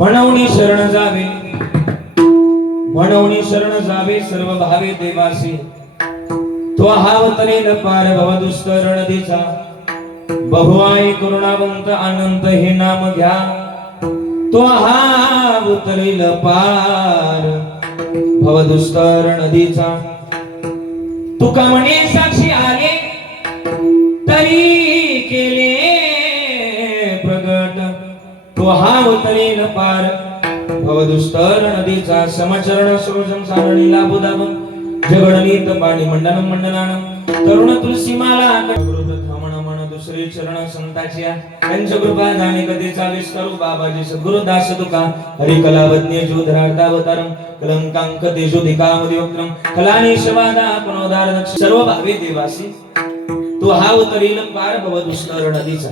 म्हणून शरण जावे, म्हणून शरण जावे सर्व भावे देवासी। तो हावतरेल पार भव दुष्कर नदीचा, बहुआई करुणावंत अनंत हे नाम घ्या। तो हावतरेल पार भव दुष्कर नदीचा, तुका म्हणे साक्षी आले तरी केले प्रगट। तो हावतरेल पार भव दुष्कर नदीचा, समचरण सरोजम सारणीला बुदाबम जगडनीत पाणी मंडनम मंडनानम। तरुण तुलसी माला मन दुसरे चरण संताची, त्यांच्या कृपा जाणे कधीचा विस्तारू। बाबाजी सद्गुरु दास तुका हरि कलावज्ञ जोधरार्धावतारम, कलंकांक तेजोधिकामदिवक्रम कलानी शवादा पनोदार दक्ष। सर्व भावे देवासी तो हावतरील पार भव दुष्कर नदीचा।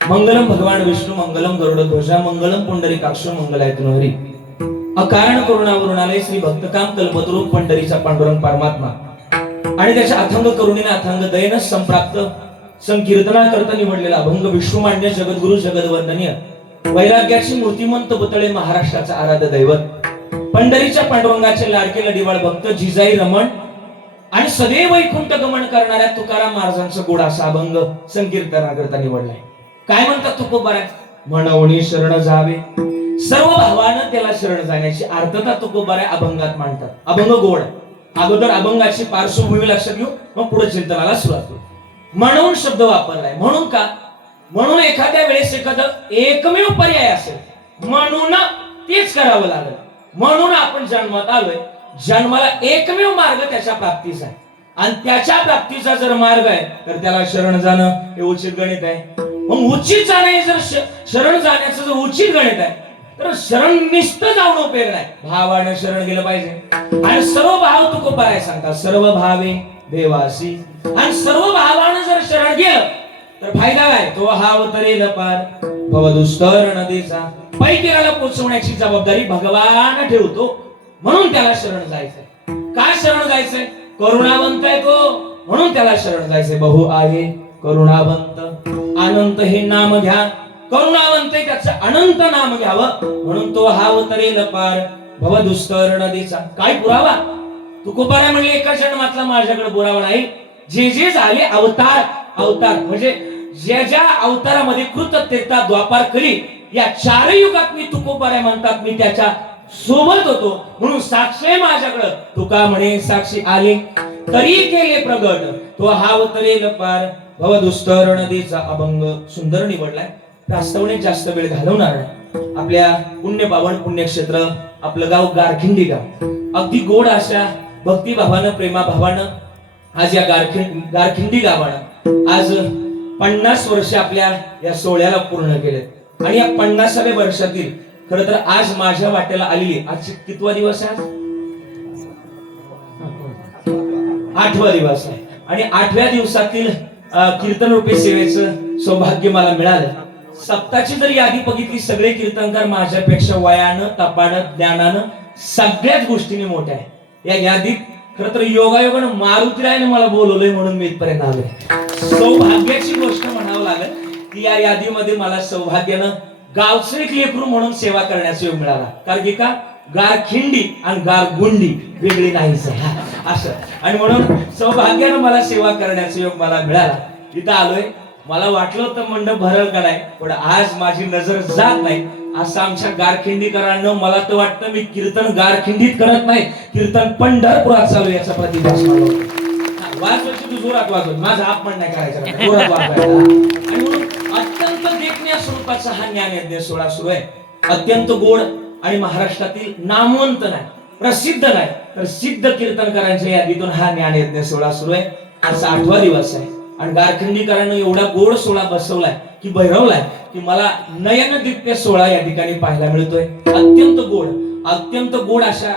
मंगलम भगवान विष्णू, मंगलम गरुडध्वजा, मंगलम पुंडरीकाक्ष, मंगलायतनो हरी। अकारण करुणावरुणालय श्री भक्तकाम कल्पतरू पंढरीचा पांडुरंग परमात्मा आणि त्याच्या अथंग करुणेने अथंग दयेने संप्राप्त संकीर्तना करता निवडलेला अभंग विष्णुमान्य जगद्गुरु जगदवंदनीय वैराग्याची मूर्तिमंत पुतळे महाराष्ट्राचा आराध्य दैवत पंढरीच्या पांडुरंगाचे लाडके लढीवाळ भक्त जिजाई रमण आणि सदैव वैकुंठ गमन करणाऱ्या तुकाराम महाराजांचा गोड असा अभंग संकीर्तना करता निवडलाय। काय म्हणतात तुकोबारा? म्हणून शरण जावे, सर्व भावानं त्याला शरण जाण्याची अर्थता तुकोबारा अभंगात मांडतात। अभंग गोड, अगोदर अभंगाची पार्श्वभूमी लक्षात घेऊ, मग पुढे चिंतनाला सुरुवात करू। म्हणून शब्द वापरलाय, म्हणून का? म्हणून एखाद्या वेळेस एखादं एकमेव पर्याय असेल म्हणून तेच करावं लागेल। म्हणून आपण जन्मात आलोय, जन्माला एकमेव मार्ग त्याच्या प्राप्तीचा आहे आणि त्याच्या प्राप्तीचा जर मार्ग आहे तर त्याला शरण जाणं हे उचित गणित आहे। मग उचित जाणे जर शरण जाण्याचं जर उचित गणित आहे तर शरण निष्ठ जाऊन उपयोग नाही, भावाने शरण गेलं पाहिजे। आणि सर्व भाव तुकोबाराय सांगतात सर्व भावे देवासी, आणि सर्व भावानं जर शरण गेलं तर फायदा काय? तो हावतरेल पार भव दुष्कर नदीचा, पैकीराला पोहोचवण्याची जबाबदारी भगवान ठेवतो, म्हणून त्याला शरण जायचंय। का शरण जायचंय? करुणावंत आहे तो, म्हणून त्याला शरण जायचंय। बहु आहे करुणावंत. अनंत हे नाम घ्या, करुणावंत त्याचं अनंत नाम घ्यावं, म्हणून तो हा अवतरेल पार भवदुस्तर नदीचा. काय पुरावा? तुकोबारा म्हणले एका जन्मातला माझ्याकडे पुरावा नाही. जे जे झाले अवतार, अवतार म्हणजे ज्या ज्या अवतारामध्ये कृत, त्रेता, द्वापार, कली या चार युगात मी तुकोबारा म्हणतात मी त्याच्या सोबत होतो, म्हणून साक्षी आहे माझ्याकडं. तुका म्हणे साक्षी आले तरी केले प्रगट, तो हा अवतरेल पार भवदुस्तर नदीचा. अभंग सुंदर निवडलाय. रास्तवणे जास्त वेळ घालवणार नाही. आपल्या पुण्य पावन पुण्यक्षेत्र आपलं गाव गारखिंडी गाव, अगदी गोड अशा भक्तिभावानं, प्रेमाभावानं आज या गारखिंडी गावानं आज 50 वर्ष आपल्या या सोहळ्याला पूर्ण केलेत. आणि या 50व्या वर्षातील खरं तर आज माझ्या वाट्याला आलेली आज कितवा दिवस आहे? 8वा दिवस आहे. आणि 8व्या दिवसातील कीर्तन रूपी सेवेचं सौभाग्य मला मिळालं. सप्ताची जर यादी बघितली, सगळे कीर्तनकार माझ्यापेक्षा वयानं, तपानं, ज्ञानानं सगळ्याच गोष्टीने मोठ्या आहे. या यादीत खरं तर योगायोगानं मारुतीरायाने मला बोलवलंय म्हणून मी इथपर्यंत आलोय. सौभाग्याची गोष्ट म्हणावं लागेल की या यादीमध्ये मला सौभाग्यानं गावचं एक लेकरू म्हणून सेवा करण्याचा योग मिळाला. कारण की का गारखिंडी आणि गारगुंडी वेगळी नाहीच असं. आणि म्हणून सौभाग्यानं मला सेवा करण्याचा योग मला मिळाला. इथं आलोय. मला वाटलं होतं मंडप भरल का नाही, पण आज माझी नजर जात नाही. असं आमच्या गारखिंडीकरांना मला तर वाटतं मी कीर्तन गारखिंडीत करत नाही, कीर्तन पंढरपुरात चालू याचा प्रतिभास वाजवायची तू जोरात वाजव, माझा अपमान नाही करायचा, जोरात वाजवायचा. आणि म्हणून अत्यंत देखण्या स्वरूपाचा हा ज्ञानयज्ञ सोहळा सुरू आहे. अत्यंत गोड आणि महाराष्ट्रातील नामवंत नाही, प्रसिद्ध नाही तर सिद्ध कीर्तनकारांच्या यादीतून हा ज्ञानयज्ञ सोहळा सुरू आहे. आज 8वा दिवस आहे. आणि गारखिंडीकरांना एवढा गोड सोहळा बसवलाय की भैरवलाय की मला नयनदित्य सोहळा या ठिकाणी पाहायला मिळतोय. अत्यंत गोड अशा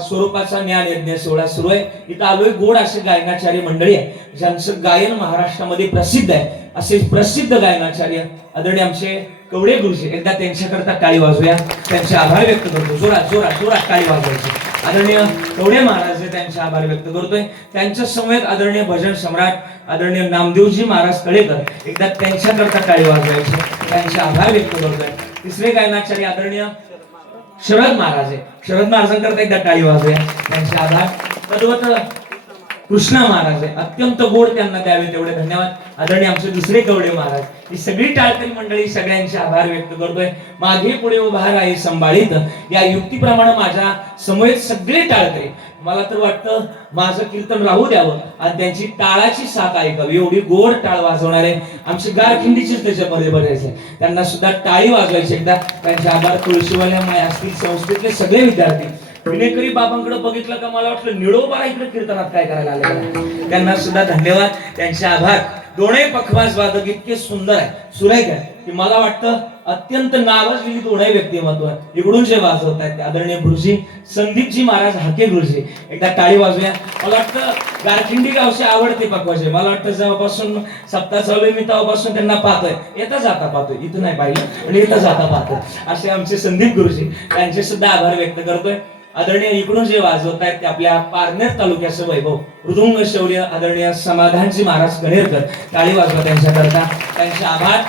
स्वरूपाचा ज्ञानयज्ञ सोहळा सुरू आहे. इथं आलोय. गोड असे गायनाचार्य मंडळी आहे ज्यांचं गायन महाराष्ट्रामध्ये प्रसिद्ध आहे. असे प्रसिद्ध गायनाचार्य आदरणीय आमचे कवडे गुरुजी, एकदा त्यांच्याकरता टाळी वाजूया, त्यांचे आभार व्यक्त करतो. जोरात जोरात जोरात टाळी वाजवायची. आदरणीय कवडे महाराज त्यांचे आभार व्यक्त करतोय. त्यांच्या समवेत आदरणीय भजन सम्राट आदरणीय नामदेवजी महाराज तळेकर, एकदा त्यांच्याकरता टाळी वाजवायची, त्यांचे आभार व्यक्त करतोय. तिसरे गायनाचार्य आदरणीय शरद महाराज आहे. शरद महाराजांकरता एकदा टाळी वाजूया, त्यांचे आभार. तद्वत कृष्णा महाराज आहे. अत्यंत गोड, त्यांना द्यावे तेवढे धन्यवाद. आदरणीय आमचे दुसरे कवडे महाराज. ही सगळी टाळकरी मंडळी सगळ्यांचे आभार व्यक्त करतोय. मागे पुढे उभा आहे संभाळीत या युक्तीप्रमाणे माझ्या समोर सगळे टाळकरी. मला तर वाटतं माझं कीर्तन राहू द्यावं आणि त्यांची टाळाची साथ ऐकावी. एवढी गोड टाळ वाजवणारे आमचे गारखिंडीचेच त्याच्यामध्ये बरेच आहे, त्यांना सुद्धा टाळी वाजवायची. एकदा त्यांचे आभार. तुळशीवाल्या माय असतील, संस्थेतले सगळे विद्यार्थी. विनेकरी बाबांकडे बघितलं का मला वाटलं निळोबाला इकडे कीर्तनात काय करायला आले, त्यांना सुद्धा धन्यवाद, त्यांचे आभार. दोन्ही पखवाज वादक इतके सुंदर आहे, सुरेख आहे की मला वाटतं अत्यंत नावाजलेली दोन्ही व्यक्तिमत्व इकडून जे वाजवत आहेत आदरणीय गुरुजी संदीपजी महाराज हाके गुरुजी. एकदा टाळी वाजूया. मला वाटतं गारखिंडी गावचे आवडते पखवाज आहे. मला वाटतं जेव्हापासून सप्ताह चालू आहे मी तेव्हापासून त्यांना पाहतोय, येता जाता पाहतोय, इथं नाही पाहिलं पण येता जाता पाहतोय असे आमचे संदीप गुरुजी, त्यांचे सुद्धा आभार व्यक्त करतोय. आदरणीय इकडून जे वाजवत आहेत ते आपल्या पारनेर तालुक्याचं वैभव मृदुंग शौर्य आदरणीय समाधानजी महाराज गणेरकर, टाळी वाजवा त्यांच्याकरता, त्यांचे आभार.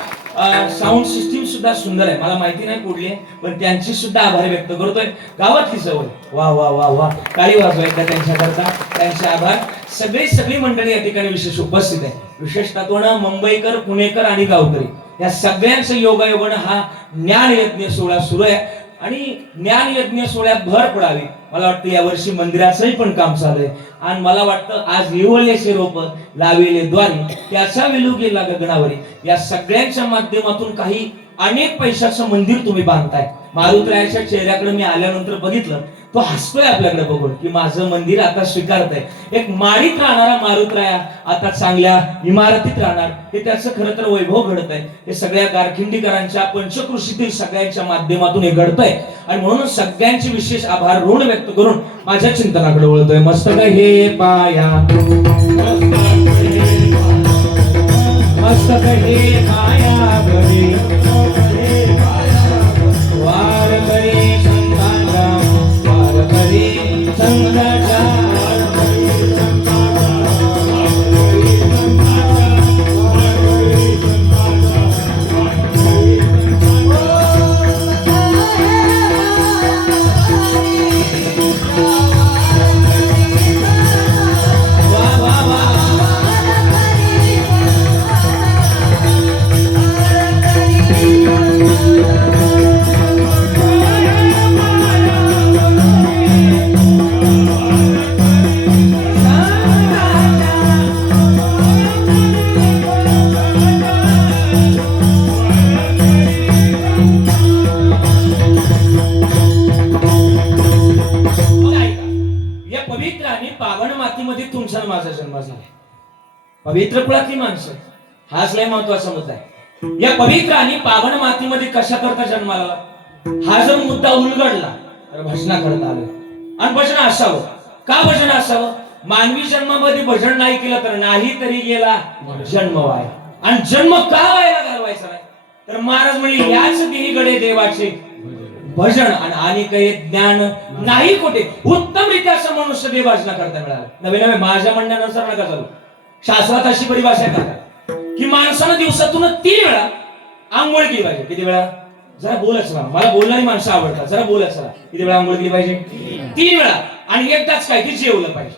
साऊंड सिस्टीम सुद्धा सुंदर आहे, मला माहिती नाही कुठली आहे पण त्यांची सुद्धा आभार व्यक्त करतोय. गावातली सवय, वा वा वा वा, टाळी वाजवायचा त्यांच्याकरता, त्यांचे आभार. सगळी मंडळी या ठिकाणी विशेष उपस्थित आहे. विशेषतः मुंबईकर, पुणेकर आणि गावकरी या सगळ्यांचं योगायोगानं हा ज्ञान यज्ञ सोहळा सुरू आहे. आणि ज्ञान यज्ञ सोहळ्यात भर पडावी मला वाटतं यावर्षी मंदिराचंही पण काम चालू आहे. आणि मला वाटतं आज येवलेचे रोप लाविले द्वारी त्याचा विलू गेला गगनावरी या सगळ्यांच्या माध्यमातून काही अनेक पैशाचं मंदिर तुम्ही बांधताय. मारुतरायाच्या चेहऱ्याकडे मी आल्यानंतर बघितलं, तो हसतोय आपल्याकडे बघून की माझं मंदिर आता स्वीकारतंय. एक माडीत राहणारा मारुतराया आता चांगल्या इमारतीत राहणार, हे त्याचं खरं तर वैभव घडतंय. हे सगळ्या गारखिंडीकरांच्या पंचकृषीतील सगळ्यांच्या माध्यमातून हे घडतंय. आणि म्हणून सगळ्यांचे विशेष आभार ऋण व्यक्त करून माझ्या चिंतनाकडे वळतोय. मस्तक हे पाया, मस्तक हे पाया भरी, वार करी संतांचा, वार करी संतांचा, पवित्र कुळातली माणसं, हाच लय महत्वाचा मुद्दा आहे. या पवित्र आणि पावन मातीमध्ये कशा करता जन्माला, हा जर मुद्दा उलगडला तर भजना करता आलं. आणि भजन असावं. का भजन असावं? मानवी जन्मामध्ये भजन नाही केलं तर नाही तरी गेला जन्म वाया. आणि जन्म का वायला घालवायचा नाही? तर महाराज म्हणले याच देही गडे देवाचे भजन आणि काही ज्ञान नाही कुठे उत्तमरित्या असं मनुष्य देव भजना करता मिळालं. नवे नवे माझ्या म्हणण्यानुसार नका चालू. शास्त्रात अशी परिभाषा करतात की माणसानं दिवसातून 3 वेळा आंघोळ केली पाहिजे. किती वेळा? जरा बोलच ना, मला बोलणारी माणसं आवडतात. जरा बोलच ना, किती वेळा आंघोळ केली पाहिजे? 3 वेळा. आणि एकदाच काय की जेवलं पाहिजे.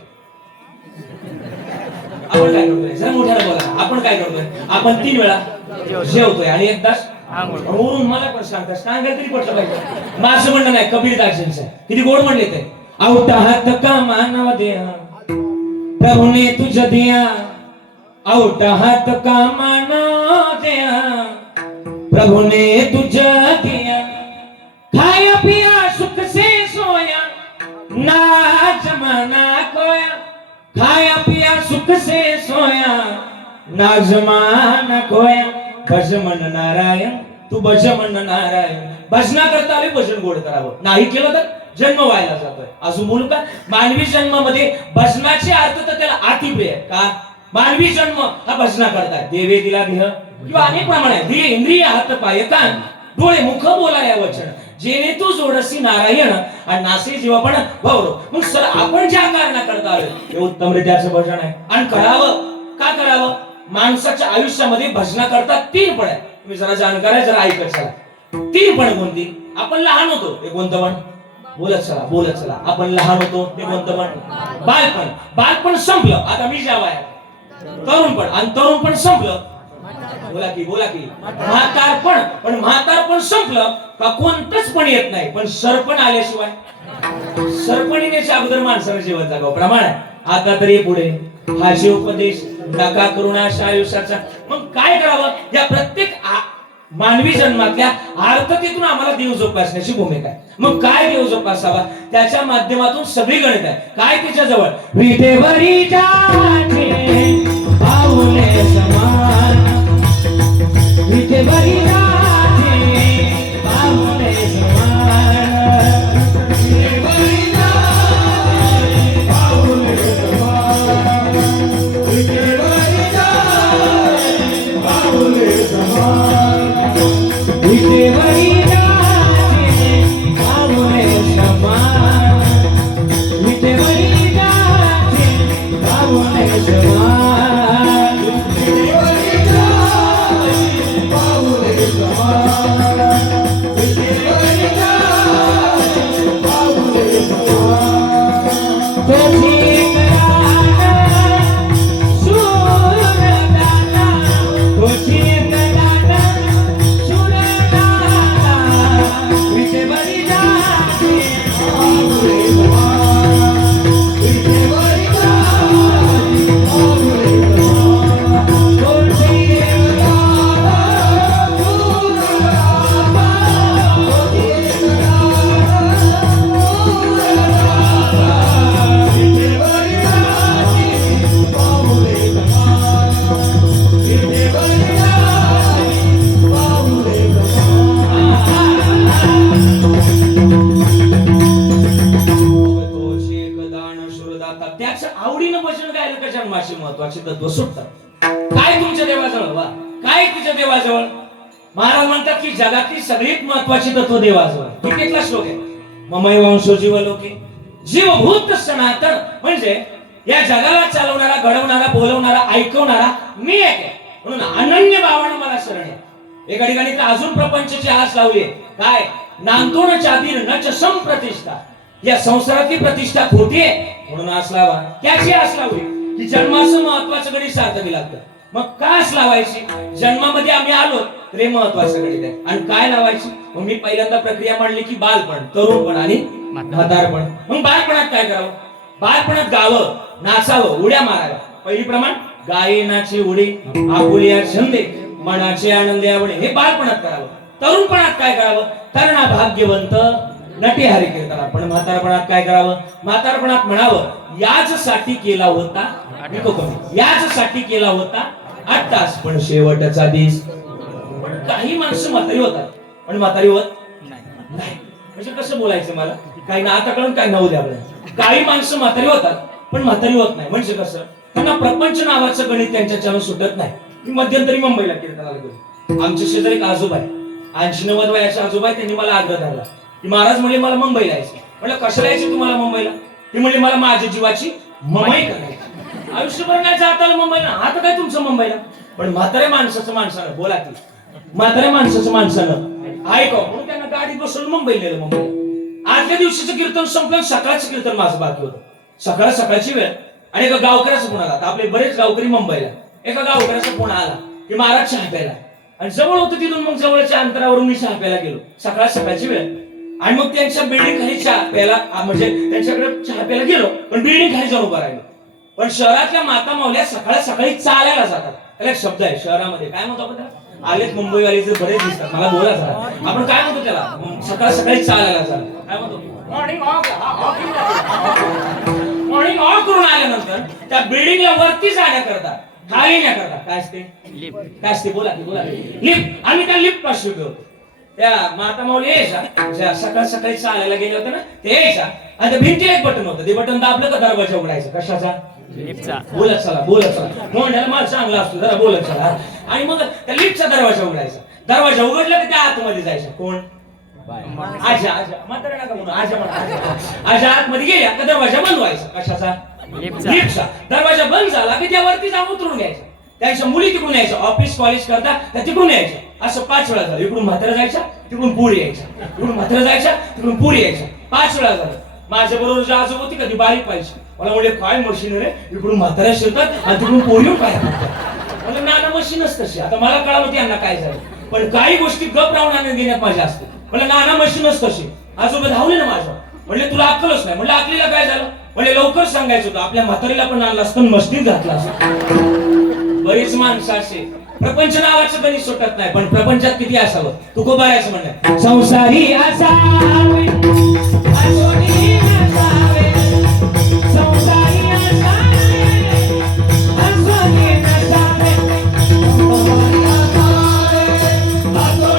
आपण काय करतोय? जरा मोठ्याने बोला. आपण काय करतोय? आपण 3 वेळा जेवतोय आणि एकदाच वरून मला पण सांगतात सांगायला तरी पटलं पाहिजे. माझं म्हणणं नाही, कबीरदासांचं. किती गोड म्हणले ते. आवता हात का मानव द्या प्रभु ने तुझ दिया, आवता हात का मानव द्या प्रभु ने तुझ दिया, खाया पिया सुख से सोया ना जमाना खोया, खाया पिया सुख से सोया ना जमाना खोया. भज मन नारायण तू भज मन नारायण. भजना करता आले भजन गोड करावं, नाही केलं तर जन्म व्हायला जातोय. अजून बोलू का? मानवी जन्मामध्ये भजनाचे अर्थ तर त्याला अतिप्रिय का? मानवी जन्म हा भजना करताय. देवे दिला देह किंवा अनेक प्रमाण आहे. देह इंद्रिय हात पाय कान डोळे मुख बोलाया वचन, जेणे तू जोडसी नारायण आणि नासे जीवापण भवरो. मग सर आपण ज्या कारणा करता आलोय हे उत्तम रित्याचं भजन आहे. आणि करावं का करावं? माणसाच्या आयुष्यामध्ये भजना करता 3 पण आहे. तुम्ही जरा जाणकार आहे, जरा ऐकत चला. 3 पण कोणती? आपण लहान होतो हे कोणतं पण? बोलत चला, बोलत चला. आपण लहान होतो हे कोणतं पण? बालपण. बालपण संपलं, आता मी जेव्हा आहे तरुणपण. आणि तरुणपण संपलं, बोला की बोला की म्हातारपण. पण म्हातारपण संपलं का कोणतंच पण येत नाही. पण सरपण आल्याशिवाय, सरपण येण्याच्या अगोदर माणसानं जीवन जगावं. प्रमाण आहे. आता तरी पुढे हाशी उपदेश नका करुणा अशा आयुष्याचा. मग काय करावं? या प्रत्येक मानवी जन्मातल्या अर्थतेतून आम्हाला देव जोपासण्याची भूमिका आहे. मग काय देव जोपासावा? त्याच्या माध्यमातून सगळी गणित आहे. काय त्याच्या जवळ? विटेवरी जाते पाऊले समान, विटेवरी जाते पाऊले समान, विटेवरी जाते पाऊले समान, विटेवरी जाते पाऊले समान, विटेवरी जाते पाऊले समान, विटेवरी जाते पाऊले समान, विटेवरी जाते पाऊले समान, विटेवरी जाते पाऊले समान. तुझी कराना सुरदाना, तुझी कराना सुरदाना, विटेवरी जाते पाऊले समान, विटेवरी जाते पाऊले समान. तुझी कराना सुरदाना, तुझी कराना सुरदाना, विटेवरी जाते पाऊले समान, विटेवरी जाते पाऊले समान. त्याच आवडीनं भजन गायलं का जन्माशी महत्वाचे तत्व सुटतात. काय तुमच्या देवाजवळ? वा काय तुझ्या देवाजवळ? महाराज म्हणतात की जगातली सगळ्यात महत्वाची तत्व देवाजवळ. कितीतला श्लोक आहे? ममय वंशो जीव लोके जीवभूत सनातन. म्हणजे या जगाला चालवणारा, घडवणारा, बोलवणारा, ऐकवणारा मी एक आहे. म्हणून अनन्य भावानं मला शरण आहे. एका ठिकाणी तर अजून प्रपंचाची आस लावली. काय? नांतोण चादीर नच संप्रतिष्ठा. या संसारातली प्रतिष्ठा खोटी आहे म्हणून आस लावा. त्याची आस लावली की जन्माचं महत्वाचं गणित सार्थकी लागतं. मग का आस लावायची? जन्मामध्ये आम्ही आलो तर हे महत्वाचं गणित आहे. आणि काय लावायची? मग मी पहिल्यांदा प्रक्रिया मांडली की बालपण, तरुणपण आणि म्हातारपण. मग बालपणात काय करावं? बालपणात गावं, नाचावं, उड्या माराव्या. पहिली प्रमाण गायनाची उडी, आपुलिया छंदे, मनाचे आनंदे आवडे, हे बालपणात करावं. तरुणपणात काय करावं? तरणा भाग्यवंत नटी हरी कीर्तना. पण म्हातारपणात काय करावं? म्हातारपणात म्हणावं याच साठी केला होता याच साठी केला होता 8 तास, पण शेवटचा दिस. पण काही माणसं म्हातारी होतात पण म्हातारी होत नाही. म्हणजे कसं बोलायचं मला? काही ना आता कळून काय नऊ द्या. काही माणसं म्हातारी होतात पण म्हातारी होत नाही. म्हणजे कसं? त्यांना प्रपंच नावाचं गणित त्यांच्याच्यानं सुटत नाही. मी मध्यंतरी मुंबईला कीर्तनाला गेलो. आमच्या शेजारी एक आजोबा आहे, 80-90 वयाचे आजोबा आहे. त्यांनी मला आग्रह धरला की महाराज म्हणले मला मुंबईला यायचं. म्हणलं कशाला यायचं तुम्हाला मुंबईला? ते म्हणले मला माझ्या जीवाची ममई करायची. आयुष्यभर नाही जाता आलं मुंबईला. आता काय तुमचं मुंबईला? पण म्हाताऱ्या माणसानं बोला की म्हाताऱ्या माणसानं ऐकावं म्हणून त्यांना गाडीत बसवून मुंबईला नेलं. मुंबईला आजच्या दिवशीचं कीर्तन संपलं, सकाळचं कीर्तन माझं बाकी होतं. सकाळची वेळ आणि एका गावकऱ्याचा फोन आला. आपले बरेच गावकरी मुंबईला. एका गावकऱ्याचा फोन आला की महाराज चहा प्यायला. आणि जवळ होतं तिथून, मग जवळच्या अंतरावरून मी चहा प्यायला गेलो. सकाळची वेळ आणि मग त्यांच्या बिल्डिंग खाली चहा प्यायला, म्हणजे त्यांच्याकडे चहा प्यायला गेलो, पण बिल्डिंग खाली जाऊन उभा राहिलो. पण शहरातल्या माता मावल्या सकाळी चालायला जातात. त्याला एक शब्द आहे शहरामध्ये, काय म्हणतो आपण त्याला? आलेत मुंबईवाले जे बरेच दिसतात, मला बोला जरा आपण काय म्हणतो त्याला? सकाळी चालायला जातात. काय म्हणतो? मॉर्निंग वॉक करून आल्यानंतर त्या बिल्डिंगला वरती जाण्याकरता, खाली येण्याकरता काय असते? बोला लिफ्ट. आम्ही त्या लिफ्ट पाशी उभे होतो. त्या माता माऊली यायच्या, सकाळी चालायला गेले होते ना, ते यायच्या आणि त्या भिंतीला एक बटन होतं. ते बटन दाबलं का दरवाजा उघडायचा. कशाचा? लिफ्टचा. बोलत चला मोंढ्याला माल चांगला असतो, जरा बोलत चला. आणि मग त्या लिफ्टचा दरवाजा उघडायचा. दरवाजा उघडला की त्या आतमध्ये जायचं. कोण? आजा म्हातारा नका म्हणून, आजा आतमध्ये गेल्या का दरवाजा बंद व्हायचा. कशाचा? लिफ्टचा. दरवाजा बंद झाला की त्यावरती जाऊन उतरून घ्यायचं. त्यांच्या मुली तिकडून यायच्या, ऑफिस कॉलेज करता त्या तिकडून यायच्या. असं 5 वेळा झालं. इकडून म्हातारा जायच्या, तिकडून पोरी यायच्या, इकडून म्हातारा जायच्या, तिकडून पोरी यायच्या. 5 वेळा झालं. माझ्या बरोबर जी आजोबा होती कधी बारीक पाहिजे, मला म्हणजे काय मशीन रे, इकडून म्हाताऱ्या शिरतात आणि तिकडून पोरी येऊन काय करतात. मला नाना मशीनच तशी. आता मला कळालं होती यांना काय झालं, पण काही गोष्टी गप राहून आनंद घेण्यात माझ्या असते. मला नाना मशीनच तशी. आजोबा धावले ना माझ्या, म्हणले तुला अक्कलच नाही. म्हणलं अकलीला काय झालं? म्हणजे लवकर सांगायचं होतं. आपल्या म्हातारीला पण आणलं असतं, मस्तीत घातला असतं. बरीच माणसं असे प्रपंच नावाचं कधी सुटत नाही, पण प्रपंचात किती असावं? तुकोबारायचं म्हणणं संसारी असावे, असोनी नसावे, संसारी असावे, असोनी नसावे, संसारी असावे, असोनी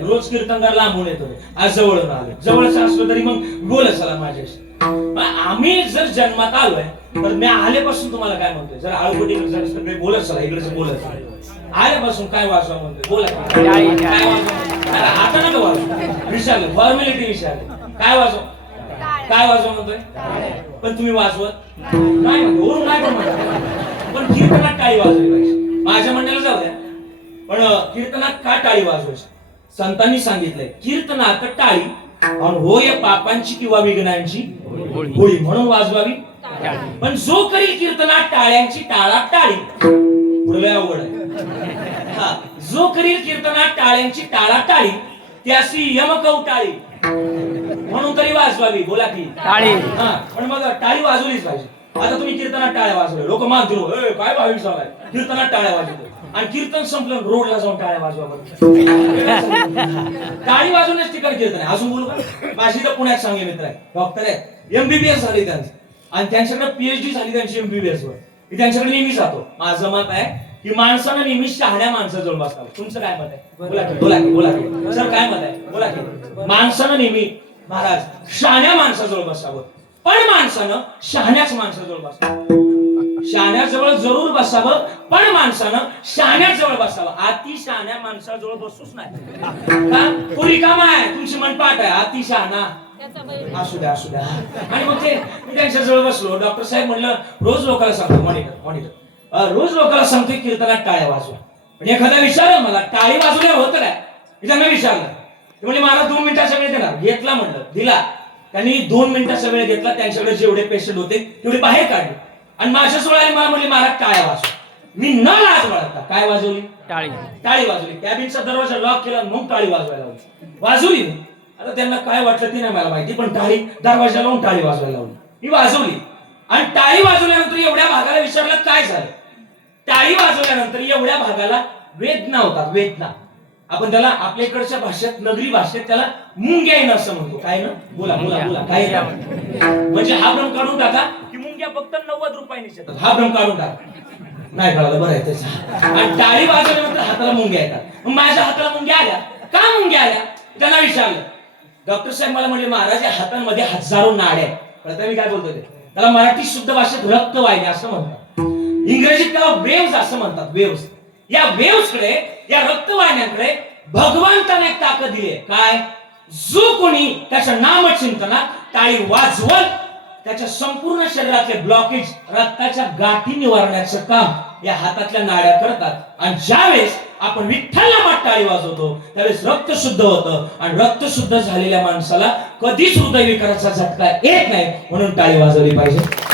रोज कीर्तनकार लांबून येतो. आज जवळून आलो, जवळचं असलं तरी मग बोलत चला माझ्याशी. आम्ही जर जन्मात आलोय तर मी आल्यापासून तुम्हाला काय म्हणतोय, जर आळकोटी जर सगळे बोलत चला, इकडे बोलत चला. आल्यापासून काय वाजवा म्हणतोय? बोला काय वाजवा. आता नका वाजवा. विचारलं फॉर्मॅलिटी, विचारलं काय वाजवा म्हणतोय. पण तुम्ही वाजवत नाही म्हणतो, वरून नाही पण म्हणतो. पण कीर्तनात टाळी वाजवली पाहिजे. माझ्या म्हणण्याला जाऊ द्या, पण कीर्तनात का टाळी वाजवायची? संतांनी सांगितलंय कीर्तनात टाळी होय पापांची किंवा विघ्नांची होळी म्हणून वाजवावी. पण जो करील कीर्तनात टाळ्यांची टाळात टाळी, पुढे अवघड आहे. जो करील कीर्तनात टाळ्यांची टाळात टाळी, त्याची यमकवटाळी म्हणून तरी वाजवावी. बोला की टाळी. पण मग टाळी वाजवलीच पाहिजे. आता तुम्ही कीर्तनात टाळ्या वाजवल्या, लोक मानतील काय भाविक झालाय कीर्तनात टाळ्या वाजवतो. आणि कीर्तन संपलं रोडला जाऊन टाळ्या वाजवा. टाळी वाजवण्याच ठिकाणी कीर्तन आहे. अजून बोलू का? माझी तर पुण्यात चांगले मित्र आहे, डॉक्टर आहेत, MBBS झाली त्यांची, आणि त्यांच्याकडे PhD झाली त्यांची MBBS वर. मी त्यांच्याकडे नेहमी जातो. माझं मत आहे की माणसानं नेहमी शहाण्या माणसाजवळ बसावं. तुमचं काय मत आहे? बोला की सर, काय मत आहे? बोला की माणसानं नेहमी महाराज शहाण्या माणसाजवळ बसावं, पण माणसानं शहाण्याच माणसाजवळ बसावं. शहाण्याजवळ जरूर बसावं, पण माणसानं शहाण्याजवळ बसावं. अति शहाण्या माणसाजवळ बसूच नाही. का पुरी काम आहे तुमची मनपाठ आहे. अति शहाणा असू द्या असू द्या. आणि मग ते मी त्यांच्याजवळ बसलो. डॉक्टर साहेब म्हणलं रोज लोकांना सांगतो मॉनिटर रोज लोकांना सांगतो कीर्तनात टाळ्या वाजवा. म्हणजे एखादा विचारलं मला टाळी वाजवल्यावर होतं काय, मी त्यांना विचारलं. ते म्हणजे मला 2 मिनिटाचा वेळ देणार. घेतला म्हणलं, दिला. त्यांनी 2 मिनिटाचा वेळ घेतला. त्यांच्याकडे जेवढे पेशंट होते तेवढे बाहेर काढले आणि माझ्याजवळ आले. मला म्हणले मला टाळ्या वाजवा. मी न लाज बाळगता काय वाजवली? टाळी. टाळी वाजवली. कॅबिनचा दरवाजा लॉक केला, मग टाळी वाजवायला वाजवली. आता त्यांना काय वाटलं ते नाही मला माहिती, पण टाळी दरवाजा लावून टाळी वाजवायला लावली. मी वाजवली आणि टाळी वाजवल्यानंतर एवढ्या भागाला विचारलं काय झालं. टाळी वाजवल्यानंतर एवढ्या भागाला वेदना होतात. वेदना आपण त्याला आपल्या इकडच्या भाषेत, नगरी भाषेत त्याला मुंग्या येणं असं म्हणतो. काय ना, बोला बोला बोला काय म्हणजे हा भ्रम काढून टाका की मुंग्या फक्त 90 रुपयांनी येतात. हा भ्रम काढून टाका. नाही कळलं, बरं आहे त्याचा. आणि टाळी वाजवल्यानंतर हाताला मुंग्या येतात. मग माझ्या हाताला मुंग्या आल्या का? मुंग्या आल्या त्यांना विचारलं. डॉक्टर साहेब मला म्हणले महाराज या हातांमध्ये हजारो नाड्या आहेत. कळतं मी काय बोलतो ते? त्याला मराठी शुद्ध भाषेत रक्तवाहिन्या असं म्हणतात. इंग्रजीत त्याला वेव्स असं म्हणतात. वेव्स. या वेव्स कडे, या रक्तवाहिन्यांकडे भगवंताने एक ताकद दिली आहे. काय? जो कोणी त्याच्या नामचिंतनात टाळी वाजवत त्याच्या संपूर्ण शरीरातले ब्लॉकेज, रक्ताच्या गाठी निवारण्याचं काम या हातातल्या नाड्या करतात. आणि ज्यावेळेस आपण विठ्ठल नामात टाळी वाजवतो त्यावेळेस रक्त शुद्ध होतं आणि रक्त शुद्ध झालेल्या माणसाला कधीच हृदयविकाराचा झटका येत नाही. म्हणून टाळी वाजवली पाहिजे.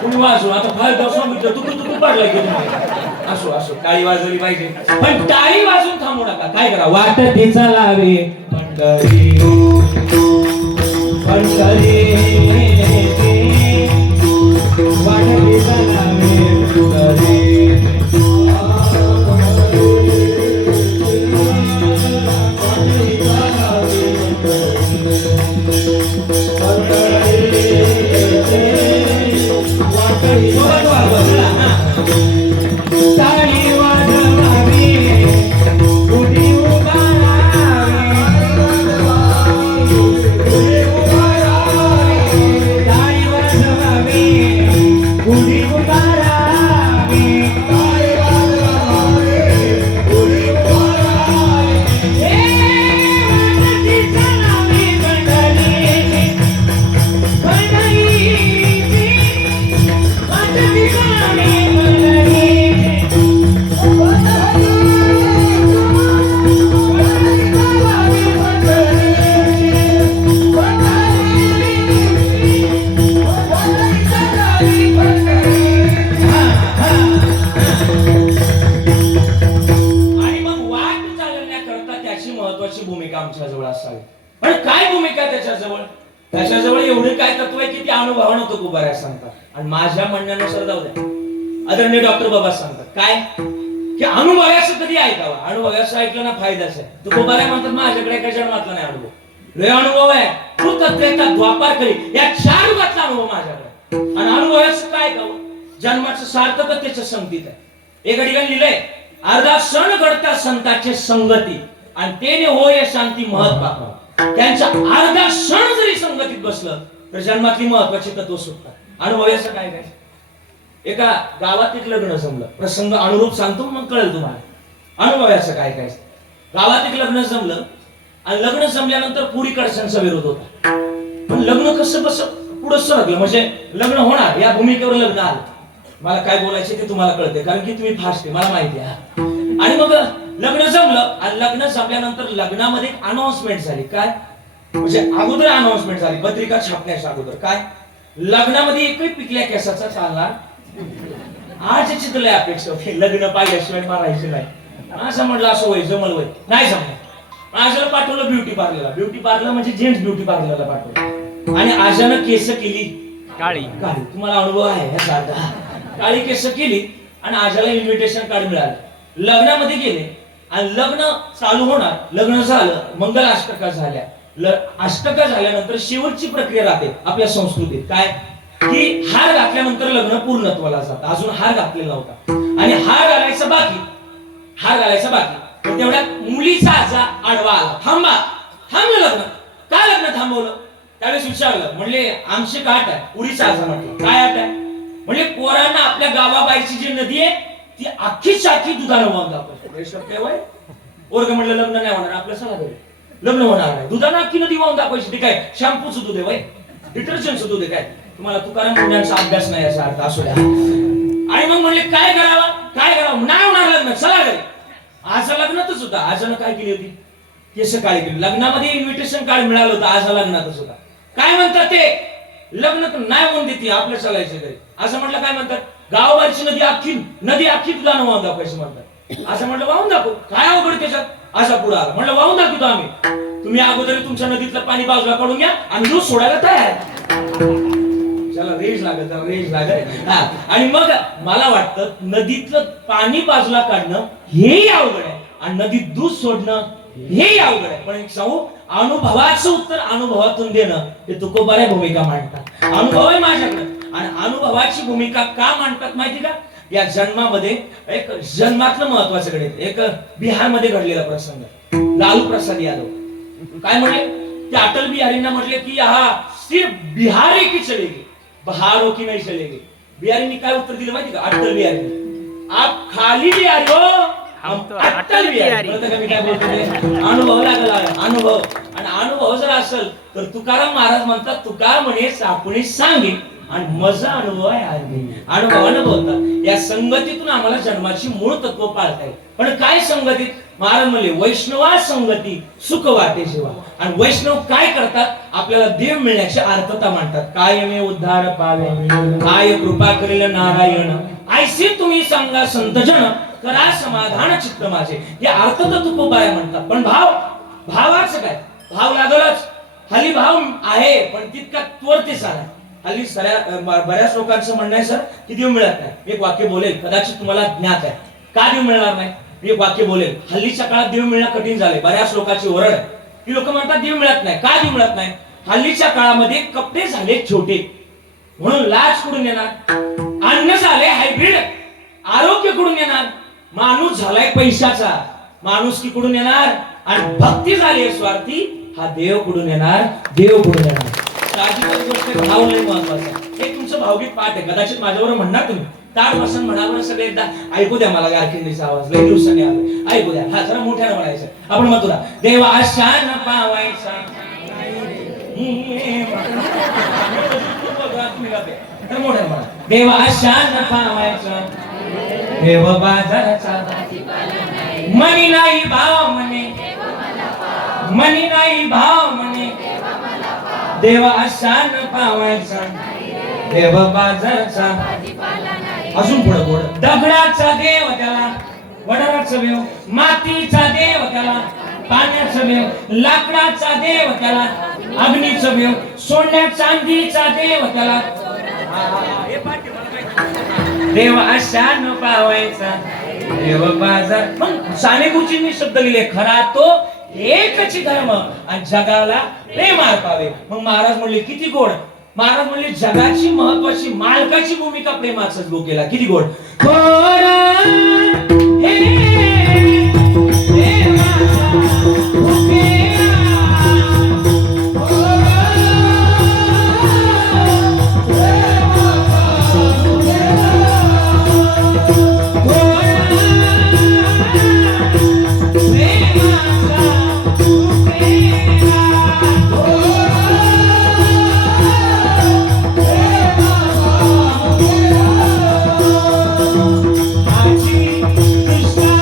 तुम्ही वाजू आता फार सांगितलं तू पडला की असो असो टाळी वाजवली पाहिजे. पण टाळी वाजून थांबू नका. काय करा? वाटते चालावे पंढरी पंढरी वाटते चालावे पंढरी. त्याच्याजवळ एवढे काय तत्व आहे की ते अनुभवानं तो बऱ्याच सांगतात. आणि माझ्या म्हणण्यानुसार जाऊ द्या आदरणीय डॉक्टर बाबा सांगतात काय की अनुभवाचं कधी ऐकावं. अनुभवाचं ऐकलं ना फायदाच आहे. तो गोबाऱ्या म्हणतात माझ्याकडे एका जन्मातला नाही अनुभव. लय अनुभव आहे. कृतज्ञता द्वापार करी या 4 युगातला अनुभव माझ्याकडे. आणि अनुभवाचं काय ऐकावं? जन्माचं सार्थकतेचं संगतीत आहे. एका ठिकाणी लिहिलंय अर्धा सण घडता संतांचे संगती आणि तेने होय शांती महत्त्व. त्यांच्या अर्धा क्षण जरी संगतीत बसलं तर जन्मातली महत्वाची तत्व सुटतात. अनुभवाचं काय काय? एका गावात एक लग्न जमलं. प्रसंग अनुरूप सांगतो मग कळेल तुम्हाला. अनुभवाचं काय काय? गावात एक लग्न जमलं आणि लग्न जमल्यानंतर पुरीकडच्यांचा विरोध होता. पण लग्न कसं पुढे सरकलं म्हणजे लग्न होणार या भूमिकेवर लग्न आलं. मला काय बोलायचे ते तुम्हाला कळते कारण की तुम्ही फास्ट आहे मला माहिती आहे. आणि मग लग्न जमलं आणि लग्न जमल्यानंतर लग्नामध्ये अनाउन्समेंट झाली. काय म्हणजे अगोदर अनाउन्समेंट झाली पत्रिका छापण्याच्या अगोदर. काय लग्नामध्ये एकही पिकल्या केसाचा चालणार आज चित्रल्या अपेक्षा होती. लग्न पाहिल्याशिवाय मारायचे नाही असं म्हटलं. असं होय जमल वय नाही जमलं. आजाला पाठवलं ब्युटी पार्लरला. ब्युटी पार्लर म्हणजे जेंट्स ब्युटी पार्लरला पाठवलं आणि आजानं केस केली काळी. काळी तुम्हाला अनुभव आहे ह्याचा. काळी केस केली आणि आजाला इन्व्हिटेशन कार्ड मिळालं. लग्नामध्ये गेले आणि लग्न चालू होणार. लग्न झालं. मंगल अष्टका झाल्या. अष्टका झाल्यानंतर शेवटची प्रक्रिया राहते आपल्या संस्कृतीत. काय की हार घातल्यानंतर लग्न पूर्णत्वाला जातं. अजून हार घातलेला नव्हता आणि हार घालायचा बाकी तर तेवढ्यात मुलीचा आजा आडवा आला. थांबलं लग्न. का लग्न थांबवलं? त्यावेळेस विचारलं. म्हणले आमची काट आहे. उडीचा आजा म्हटलं. काय आट आहे? म्हणजे पोरांना आपल्या गावाबाहेरची जी नदी आहे ती अख्खीच्या अख्खी दुधानं वाहून दाखवायची. वर्ग म्हणलं लग्न नाही होणार आपल्या सला लग्न होणार आहे. दुधानं अख्खी नदी वाहून दाखवायची. ते काय शॅम्पूचं दूध आहे वय, डिटर्जंटचं दूध आहे काय? तुम्हाला तुकाराम मुंड्यांचा अभ्यास नाही याचा अर्थ असू द्या. आणि मग म्हणले काय करावं नाही होणार लग्न, चला घरी. आज लग्नातच होता. आजनं काय केली होती? केस काळी केली. लग्नामध्ये इन्व्हिटेशन कार्ड मिळालं होतं. आज लग्नातच होता. काय म्हणतात ते? लग्न नाही होऊन देते आपल्या चालायचे घरी. असं म्हटलं काय म्हणतात? गावबाहेरची नदी अख्खी दुधानं वाहून दाखवायची म्हणतात. असं म्हटलं वाहून दाखव. काय अवघड त्याच्यात? असा पुढे आला. म्हटलं वाहून दाखवतो आम्ही. तुम्ही अगोदर तुमच्या नदीतलं पाणी बाजूला काढून घ्या आणि दूध सोडायला तयार. त्याला रेज लागत. आणि मग मला वाटतं नदीतलं पाणी बाजूला काढणं हेही अवघड आहे आणि नदीत दूध सोडणं हेही अवघड आहे. पण एक सांगू, अनुभवाचं उत्तर अनुभवातून देणं हे तुकोबाऱ्या भूमिका मांडतात. अनुभव आहे माझ्याकडे आणि अनुभवाची भूमिका का मांडतात माहिती का? या जन्मामध्ये एक जन्मातलं महत्वाचं घडलं. एक बिहारमध्ये घडलेला प्रसंग. लालू प्रसाद यादव काय म्हणले? ते अटल बिहारींना म्हटले की हा सिर्फ बिहार की चलेगी, बहारों की नहीं चलेगी. बिहारींनी काय उत्तर दिलं माहिती का? अटल बिहारी आप खाली बिहारी हो, अटल बिहारी. मी काय बोलतो? अनुभव लागला. अनुभव आणि अनुभव जर असेल तर तुकाराम महाराज म्हणतात तुका म्हणे सापुणे सांगे आणि मजा अनुभव आहे. अनुभवानं बोलतात. या संगतीतून आम्हाला जन्माची मूळ तत्व पाळता येईल. पण काय संगतीत? महाराज म्हणले वैष्णवा संगती सुख वाटे जीवा. आणि वैष्णव काय करतात? आपल्याला देव मिळण्याची अर्थता मांडतात. काय मे उद्धार पावे, काय कृपा करेल नारायण, ऐसे तुम्ही सांगा संतजन, करा समाधान चित्त माझे. हे अर्थता तुकोबाया म्हणतात. पण भावाचं काय? भाव लागलच. हल्ली भाव आहे पण तितका त्वरतेच आला. हल्ली बऱ्याच लोकांचं म्हणणं आहे सर की देव मिळत नाही. एक वाक्य बोलेल, कदाचित तुम्हाला ज्ञात आहे. का देव मिळणार नाही? एक वाक्य बोलेल. हल्लीच्या काळात देव मिळणं कठीण झाले. बऱ्याच लोकांची ओरड आहे की लोक म्हणतात देव मिळत नाही. का देव मिळत नाही? हल्लीच्या काळामध्ये कपडे झाले छोटे म्हणून लाज कुठून येणार? अन्न झाले हायब्रिड, आरोग्य कुठून येणार? माणूस झालाय पैशाचा, माणूस की कुठून येणार? आणि भक्ती झाली स्वार्थी, हा देव कुठून येणार? भाव लय महत्वाचा. हे तुमचं भावगीत पाठ आहे. कदाचित माझ्याबरोबर म्हणणार तुम्ही ताड वसन म्हणावर सगळे एकदा ऐकू द्या. मला गारखिंडीचा आवाज लय दिवसांनी आला. ऐकू द्या. हा जरा मोठ्यानं म्हणायचं. आपण म्हणतो देवा शान पावायचा तर मोठ्यानं म्हणा. देवा शान पावायचा देव बाजाराचा मनी नाही भाव म्हणे, मनी नाही भाव म्हणे, देवा शान पावायचा देव बाजाराचा. अजून पुढे बोल. दगडाचा देव त्याला, वडाराचा देव, मातीचा देव त्याला, पाण्याचा देव, लाकडाचा देव त्याला, अग्नीचा देव, सोन्या चांदीचा देव त्याला. देव शान पावायचा देव बाजार. मग सानेगुरुजींनी शब्द लिहिले, खरा तो एकच धर्म आणि जगाला प्रेम अर्पावे. मग महाराज म्हणले किती गोड. महाराज म्हणले जगाची महत्वाची मालकाची भूमिका प्रेमाचाच भूकेला. किती गोड. Krishna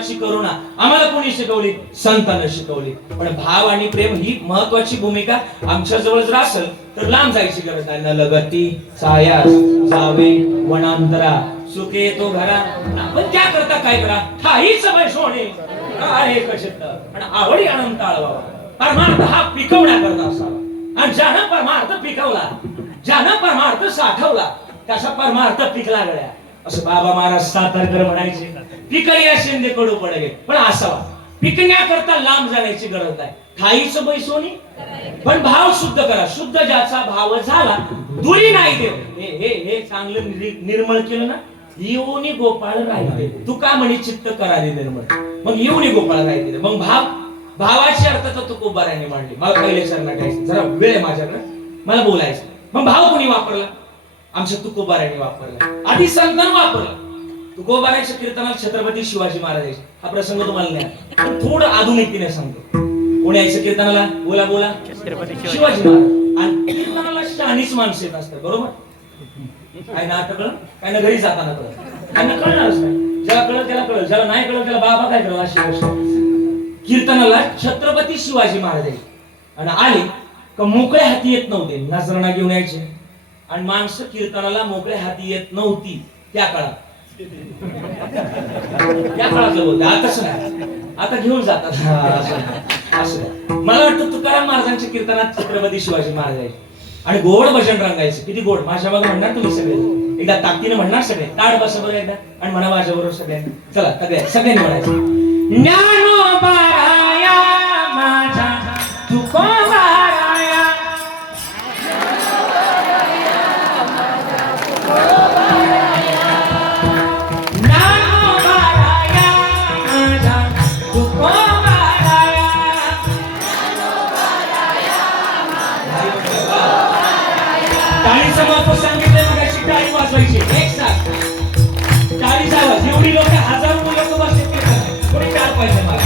प्रेमाची करुणा आम्हाला कोणी शिकवली? संतांनी शिकवली. पण भाव आणि प्रेम ही महत्वाची भूमिका आमच्या जवळ जर असेल तर लांब जायची गरज नाही. न लगती सायास जावे वनांतरा सुखे तो घरा. पण त्या करता काय करा? ठाईच सोने आहे कचित्त आणि आवडी अनंत आळवावा. परमार्थ हा पिकवण्याकरता असावा. आणि ज्यानं परमार्थ पिकवला, ज्यानं परमार्थ साठवला, त्याचा परमार्थ पिकला गड्या. असं बाबा महाराज सातारकर म्हणायचे. पिकल्या शिंदे कडू पडले. पण असावा. पिकण्याकरता लांब जाण्याची गरज नाही. ठाईच बैसोनी पण भाव शुद्ध करा. शुद्ध ज्याचा भाव झाला दुरी नाही देव. हे चांगलं निर्मळ केलं ना, येऊनी गोपाळ राहिले. तू का म्हणे चित्त करारी निर्मळ. मग येऊनी गोपाळ राहिले. मग भावाची अर्थ तुकोबाराने मांडली. मला पहिले शरणागायचं जरा वेळ आहे माझ्याकडे, मला बोलायचं. मग भाव कोणी वापरला? आमच्या तुकोबाराने वापरला. आधी संतान वापरला. तुकोबाराच्या कीर्तनात छत्रपती शिवाजी महाराज यायचे. हा प्रसंग तुम्हाला नाही, पण थोडं आधुनिकतेने सांगतो. कोणी यायचं कीर्तनाला? बोला बोला. शिवाजी महाराज. आणि कीर्तनाला शहाणीच माणसं येत असतात, बरोबर? काय ना आता कळलं, काय ना घरी जाताना कळलं, त्यांना कळणारच नाही. ज्याला कळलं त्याला कळलं, ज्याला नाही कळलं त्याला बाबा काय कळलं, अशी गोष्ट. कीर्तनाला छत्रपती शिवाजी महाराज यायचे आणि आले का मोकळ्या हाती येत नव्हते. नजराणा घेऊन यायचे. आणि माणसं कीर्तनाला मोकळ्या हाती येत नव्हती त्या काळात. त्या काळातलं बोलते. आताच नाही, आता घेऊन जातात. असं मला वाटतं तुकाराम महाराजांच्या कीर्तनात छत्रपती शिवाजी महाराज यायचे आणि गोड भजन रंगायचे. किती गोड. माझ्या बघा म्हणणार तुम्ही सगळे. एकदा ताकदीने म्हणणार सगळे. ताड बसा बरं एकदा आणि म्हणा माझ्या बरोबर सगळ्यांनी. चला सगळ्यांनी म्हणायचं. ज्ञानोबाराया माझा तुकोबाराया. ज्ञानोबाराया माझा तुकोबाराया. टाळीचं महत्व सांगितलं मग अशी टाळी वाजवायची एक साथ. टाळीचा आवाज. एवढी लोक, हजारो लोक बसले. कोणी टाळ पाहिजे मला.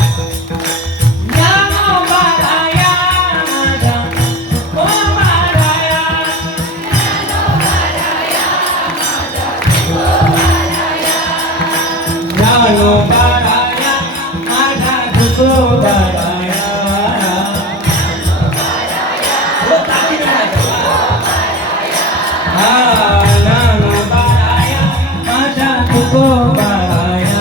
ज्ञानोबाराया माझा तुकोबाराया. ज्ञानोबाराया माझा तुकोबाराया. ज्ञानोबाराया माझा तुकोबाराया.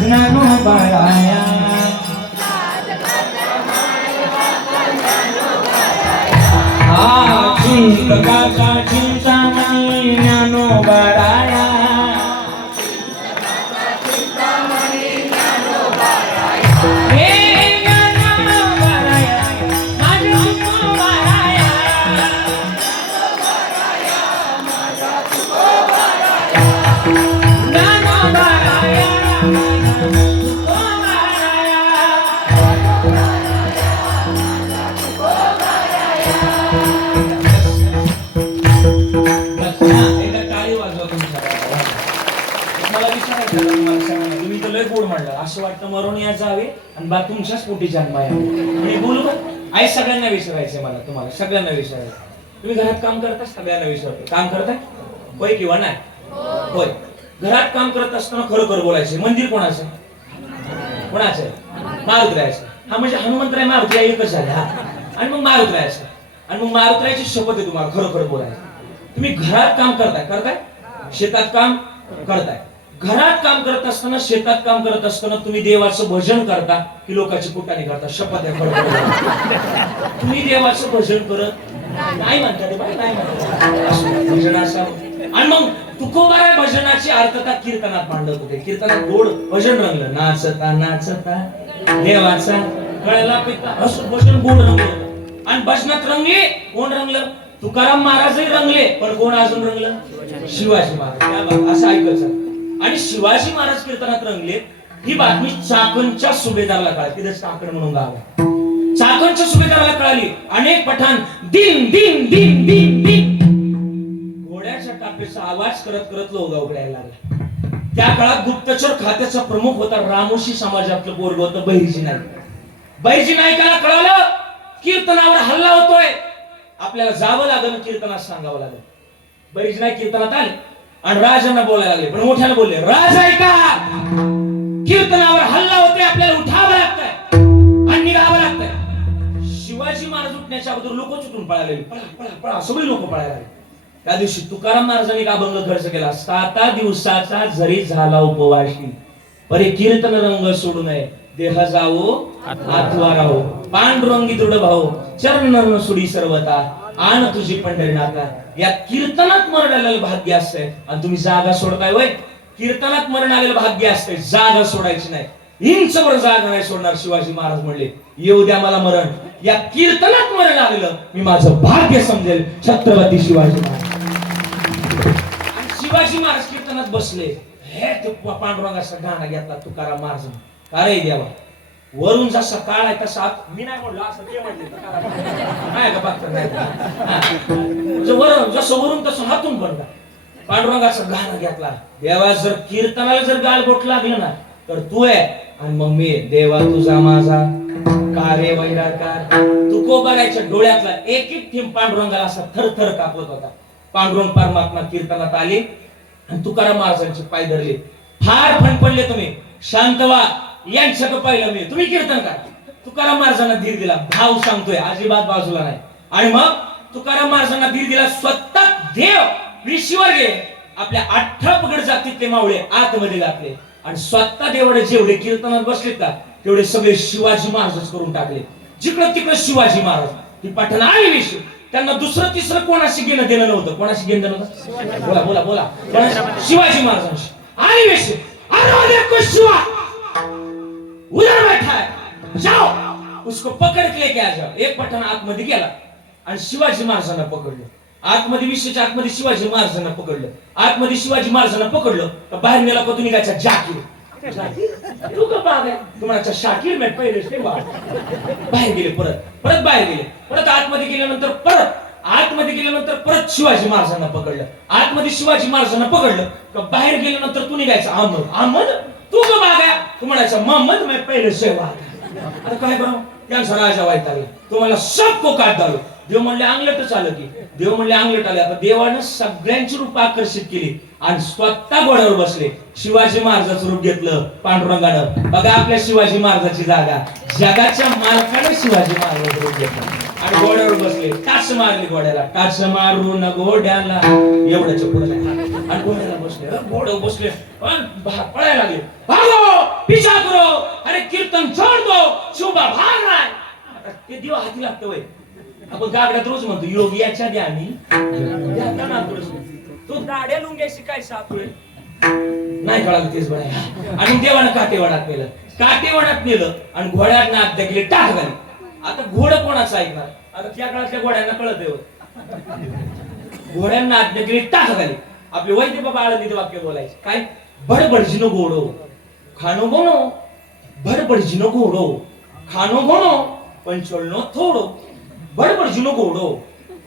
ज्ञानोबाराया चिंतकाचा चिंतामणी ज्ञानोबाराया. हे ज्ञानोबाराया माझा तुकोबाराया. ज्ञानोबाराया तुम्ही तर लय गोड म्हणलं. असं वाटतं मरून या जावे आणि बा तुमच्याच पोटी जन्म आहे. मी बोलू का? आई सगळ्यांना विचारायचंय मला, तुम्हाला सगळ्यांना विचारायचं. तुम्ही घरात काम करता? सगळ्यांना विचारतो. काम करताय? होय किंवा नाही? होय. घरात काम करत असताना खरोखर बोलायचे. मंदिर कोणाचं? कोणाचं आहे? मारुतीरायाचं. हा म्हणजे हनुमंतराय मारुती एकच झाले. हा आणि मग मारुतीरायाचं. आणि मग मारुतीरायाची शपथ आहे तुम्हाला खरोखर बोलायचं. तुम्ही घरात काम करताय, शेतात काम करताय. घरात काम करत असताना, शेतात काम करत असताना तुम्ही देवाचं भजन करता की लोकांची कुटाणी करता? शपथ आहे खरोखर. तुम्ही देवाचं भजन करत नाही म्हणता. ते नाही म्हणतात भजन असावं. आणि मग तुकोबारा भजनाची अर्थता कीर्तनात मांडत होते. कीर्तनात गोड भजन रंगलं. नाचता नाचता देवाचा कळला पिता असं भजन गोड रंगलं. आणि भजनात रंगले कोण? रंगलं तुकाराम महाराजही रंगले. पण कोण अजून रंगलं? शिवाजी महाराज. असं ऐकायचं. आणि शिवाजी महाराज कीर्तनात रंगले ही बातमी चाकणच्या सुभेदाराला कळाली. तिथे चाकण म्हणून गाव आहे. चाकणच्या सुभेदाराला कळाली. अनेक पठाण दिन दिन दिन दिन दिन घोड्याच्या पेशा आवाज करत करत लोगा उघडायला लागला. त्या काळात गुप्तचर खात्याचा प्रमुख होता रामोशी समाजातलं पोरग होतं बहिर्जी नाईक. बहिर्जी नाईकाला कळालं कीर्तनावर हल्ला होतोय, आपल्याला जावं लागलं, कीर्तनात सांगावं लागलं. बहिर्जी नाईक कीर्तनात आले आणि राजांना बोलायला लागले, पण मोठ्याने बोलले, राजा ऐका, कीर्तनावर हल्ला होतोय, आपल्याला उठावं लागतंय आणि निघावं लागतंय. शिवाजी महाराज उठण्याच्या अगोदर लोक चुकून पळाले, पळा पळा पळा, सगळे लोक पळायला लागले. त्या दिवशी तुकाराम महाराजांनी का अभंग खर्च केला, 7 दिवसाचा जरी झाला उपवाशी, परे कीर्तन रंग सोडू नये, देह जावो आत्मा राहो, पांडुरंगी दृढ भाऊ, चरण सुडी सर्वता, आन तुझी पंढरीनाथा. या कीर्तनात मरण आलेलं भाग्य असतंय आणि तुम्ही जागा सोडताय. वय कीर्तनात मरण आलेलं भाग्य असतंय, जागा सोडायची नाही. इंचभर जागा नाही सोडणार. शिवाजी महाराज म्हणले, येऊ द्या मला मरण, या कीर्तनात मरण आलेलं मी माझं भाग्य समजेल. छत्रपती शिवाजी महाराज. आणि शिवाजी महाराज कीर्तनात बसले, हे पांडुरंगाचा गाणं घेतला तुकाराम महाराज. अरे देवा, वरून जसा काळ आहे तसा मी नाही म्हणलो, असं ते म्हणले काय का बघता नाही, वरून जसं वरून तसं हातून बनला. पांडुरंगाचं गाणं घेतला. देवा, जर कीर्तनाला जर गालबोट लागलं ना तर तू आहे आणि मग मी. देवा तुझा माझा कार्य वैराकार, तुको बघायच्या डोळ्यातला एक एक थेंब पांडुरंगाला असा थरथर कापत होता. पांडुरंग परमात्मा कीर्तनात आले आणि तुकाराम महाराजांचे पाय धरले. फार फणफणले तुम्ही, शांत व्हा, यांच्याकडे पाहिलं मी, तुम्ही कीर्तन करा. तुकाराम महाराजांना धीर दिला. भाव सांगतोय, अजिबात बाजूला नाही. आणि मग तुकाराम महाराजांना धीर दिला. स्वतः देव विशीवर गेले, आपल्या 18 पगड जातीतले मावळे आतमध्ये घातले आणि स्वतः देवाडे जेवढे कीर्तनात बसलेत का तेवढे सगळे शिवाजी महाराजच करून टाकले. जिकडं तिकडं शिवाजी महाराज. ती पठण आली विषय, त्यांना दुसरं तिसरं कोणाशी घेणं देणं नव्हतं. कोणाशी घेणं देणं नव्हतं? बोला बोला बोला. शिवाजी महाराजांशी आली विषय. शिवा उधर बैठा है, जाओ उसको पकड़ के लेके आ जाओ. एक पठण आतमध्ये गेला आणि शिवाजी महाराजांना पकडलं. आतमध्ये विषयाच्या आतमध्ये शिवाजी महाराजांना पकडलं. आतमध्ये शिवाजी महाराजांना पकडलं तर बाहेर नेला का तुम्ही निघायचा जाकीर. तू का बाग आहे तुम्हाला शाकीर में पहिले ते बाहेर गेले. परत बाहेर गेले. परत आतमध्ये गेल्यानंतर परत शिवाजी महाराजांना पकडलं. आतमध्ये शिवाजी महाराजांना पकडलं का बाहेर गेल्यानंतर तू निघायचा अहमद तू का बाग आहे तू म्हणायचा मोहम्मद मैं पहिले सेवा. आता काय करू, त्यांचा राजा व्हायचा तुम्हाला सबको काट डालो. देव म्हणले अंगलटच आलं की. देव म्हणले अंगलट आले. आता देवानं सगळ्यांची रूप आकर्षित केली आणि स्वतः घोड्यावर बसले. शिवाजी महाराजाचं रूप घेतलं पांडुरंगानं. बघा आपल्या शिवाजी महाराजाची जागा. जगाच्या मालकाने शिवाजी महाराजाचं रूप घेतलं आणि घोड्यावर बसले. टाच मारली घोड्याला. टाच मारून घोड्याला एवढ्याच्या पुढे आणि घोड्याला बसले. घोड्यावर बसले पण पळायला लागले. भागो पिछा करो, अरे कीर्तन छोड़ दो, शुभा भाग रहा है. ते देव हाती लागतं वय. आपण गागड्यात रोज म्हणतो योगी याच्या द्या आम्ही तो दाड्या लुंग्याशी काय सापळे नाही कळालं तेच बघा. आणि देवानं काटेवाडात नेलं. काटेवाडात नेलं आणि घोड्यात नाक गेले टाक घाली. आता घोड कोणाचं ऐकणार. आता त्या काळातल्या घोड्यांना कळत आहे. घोड्यांना आज्ञा केली टाक घाली. आपले वैद्य बाबा आळंदीचे वाक्य बोलायचे काय, बडबडजीनो घोडो खानो गोनो, बडबडजीनो घोडो खानो गोनो पण चलनो थोडो. बडबडजीनो घोडो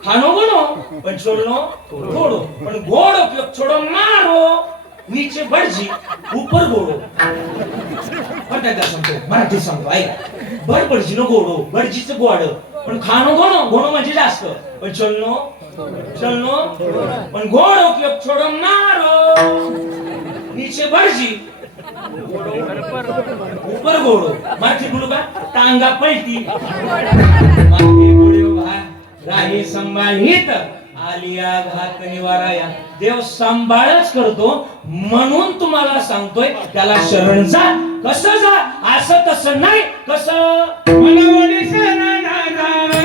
खानो गोनो पण चलनो थोडो. पण घोडो क्यों छोड़ो मारो, नीचे बडजी ऊपर घोडो. सांगतो मराठी सांगतो ऐका. बडबडजीनो घोडो, बडजीचं घोड पण खानो गोनो, गोनो म्हणजे जास्त पण चलनो पण घोडो क्यों छोड़ो मारो, नीचे बडजी ऊपर घोडो. मराठी बोलू का, टांगा पलटी मागे पुढे उभा राही संभाळीत आलिया घात निवाराया. देव सांभाळच करतो म्हणून तुम्हाला सांगतोय त्याला शरण जा. कसं जा, असं तसं नाही. कसं मनवडी शरण जावे,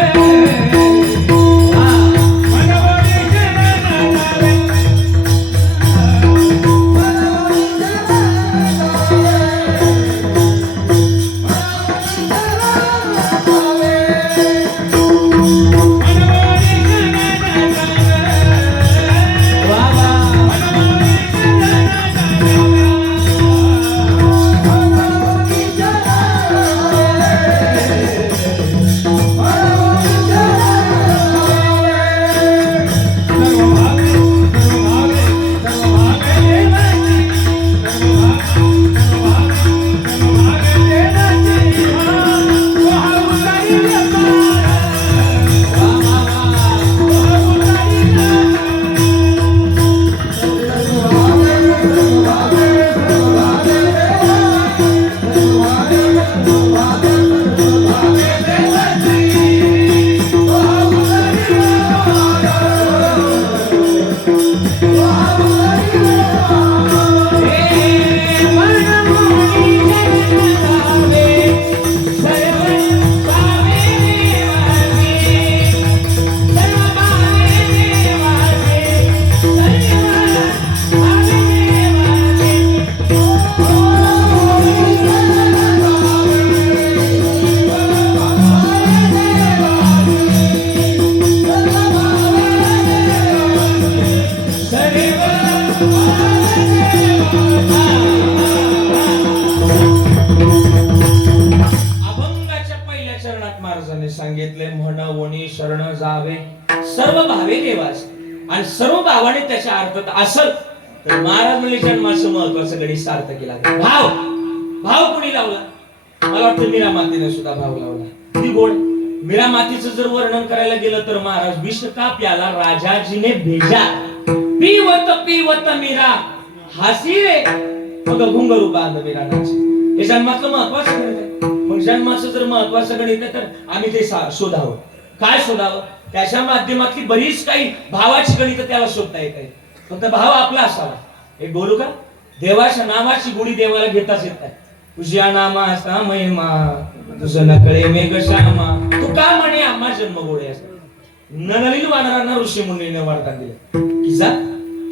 अभंगाच्या पहिल्या चरणात महाराजांनी सांगितले, म्हणवणी शरण जावे सर्व भावे देवास, आणि सर्व भावाने त्याच्या अर्थ असल तर महाराज म्हणजे जन्माचं महत्वाचं गणित सार्थ केला. भाव भाव कोणी लावला? मला वाटतं मीरा मातेने सुद्धा भाव लावला. किती गोड. मीरा मातीचं जर वर्णन करायला गेलं तर महाराज, विष का प्याला राजाजीने भेजा, पीवत मीरा हासी रे मग घुंगरू बांध मीरा नाची. हे जन्माचं महत्वाचं गणित आहे. मग जन्माचं जर महत्वाचं गणित आहे तर आम्ही ते शोधावं. काय शोधावं? त्याच्या माध्यमातली बरीच काही भावाची गणित त्याला शोधता येत आहे. फक्त भाव आपला असावा. एक बोलू का? देवाच्या नामाची गुढी देवाला घेताच येत नाही. तुझ्या नामाचा महिमा तुझं नकळे मेघ श्यामा, तू का म्हणे आम्हा जन्म गोडे असतात. ननलील वानरांना ऋषी मुनीने वरदान दिलं की जा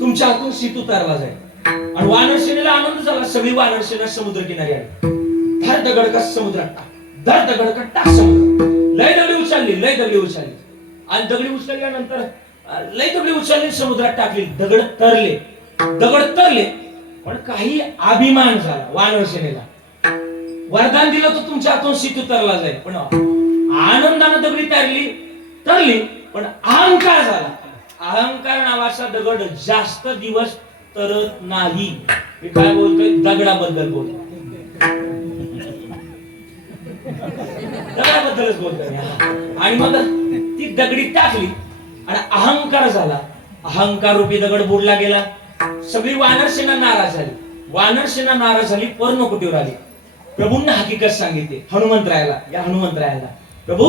तुमच्या हातून सीत उतारला जाईल. आणि वानरसेनेला आनंद झाला. सगळी वानरसेना समुद्र किनारी आली. धर दगड का समुद्रात टाक, धर दगड का टाक समुद्रात. लय दगडी उचलली, लय दगडी उचलली, आणि दगडी उचलल्यानंतर लय दगडी उचलली, समुद्रात टाकली. दगड तरले. पण काही अभिमान झाला वानरसेनेला. वरदान दिलं तर तुमच्या हातून सीत उतरला जाईल. पण आनंदानं दगडी तरली, पण अहंकार झाला. अहंकार नावाचा दगड जास्त दिवस तरत नाही. मी काय बोलतोय? दगडाबद्दल बोलतोय. दगडाबद्दलच बोलतोय. आणि मग ती दगडी टाकली आणि अहंकार झाला. अहंकार रूपी दगड बुडला गेला. सगळी वानरसेना नाराज झाली. वानरसेना नाराज झाली. पर्णकुटीवर आली. प्रभूंना हकीकत सांगितली हनुमंतरायाला. प्रभू,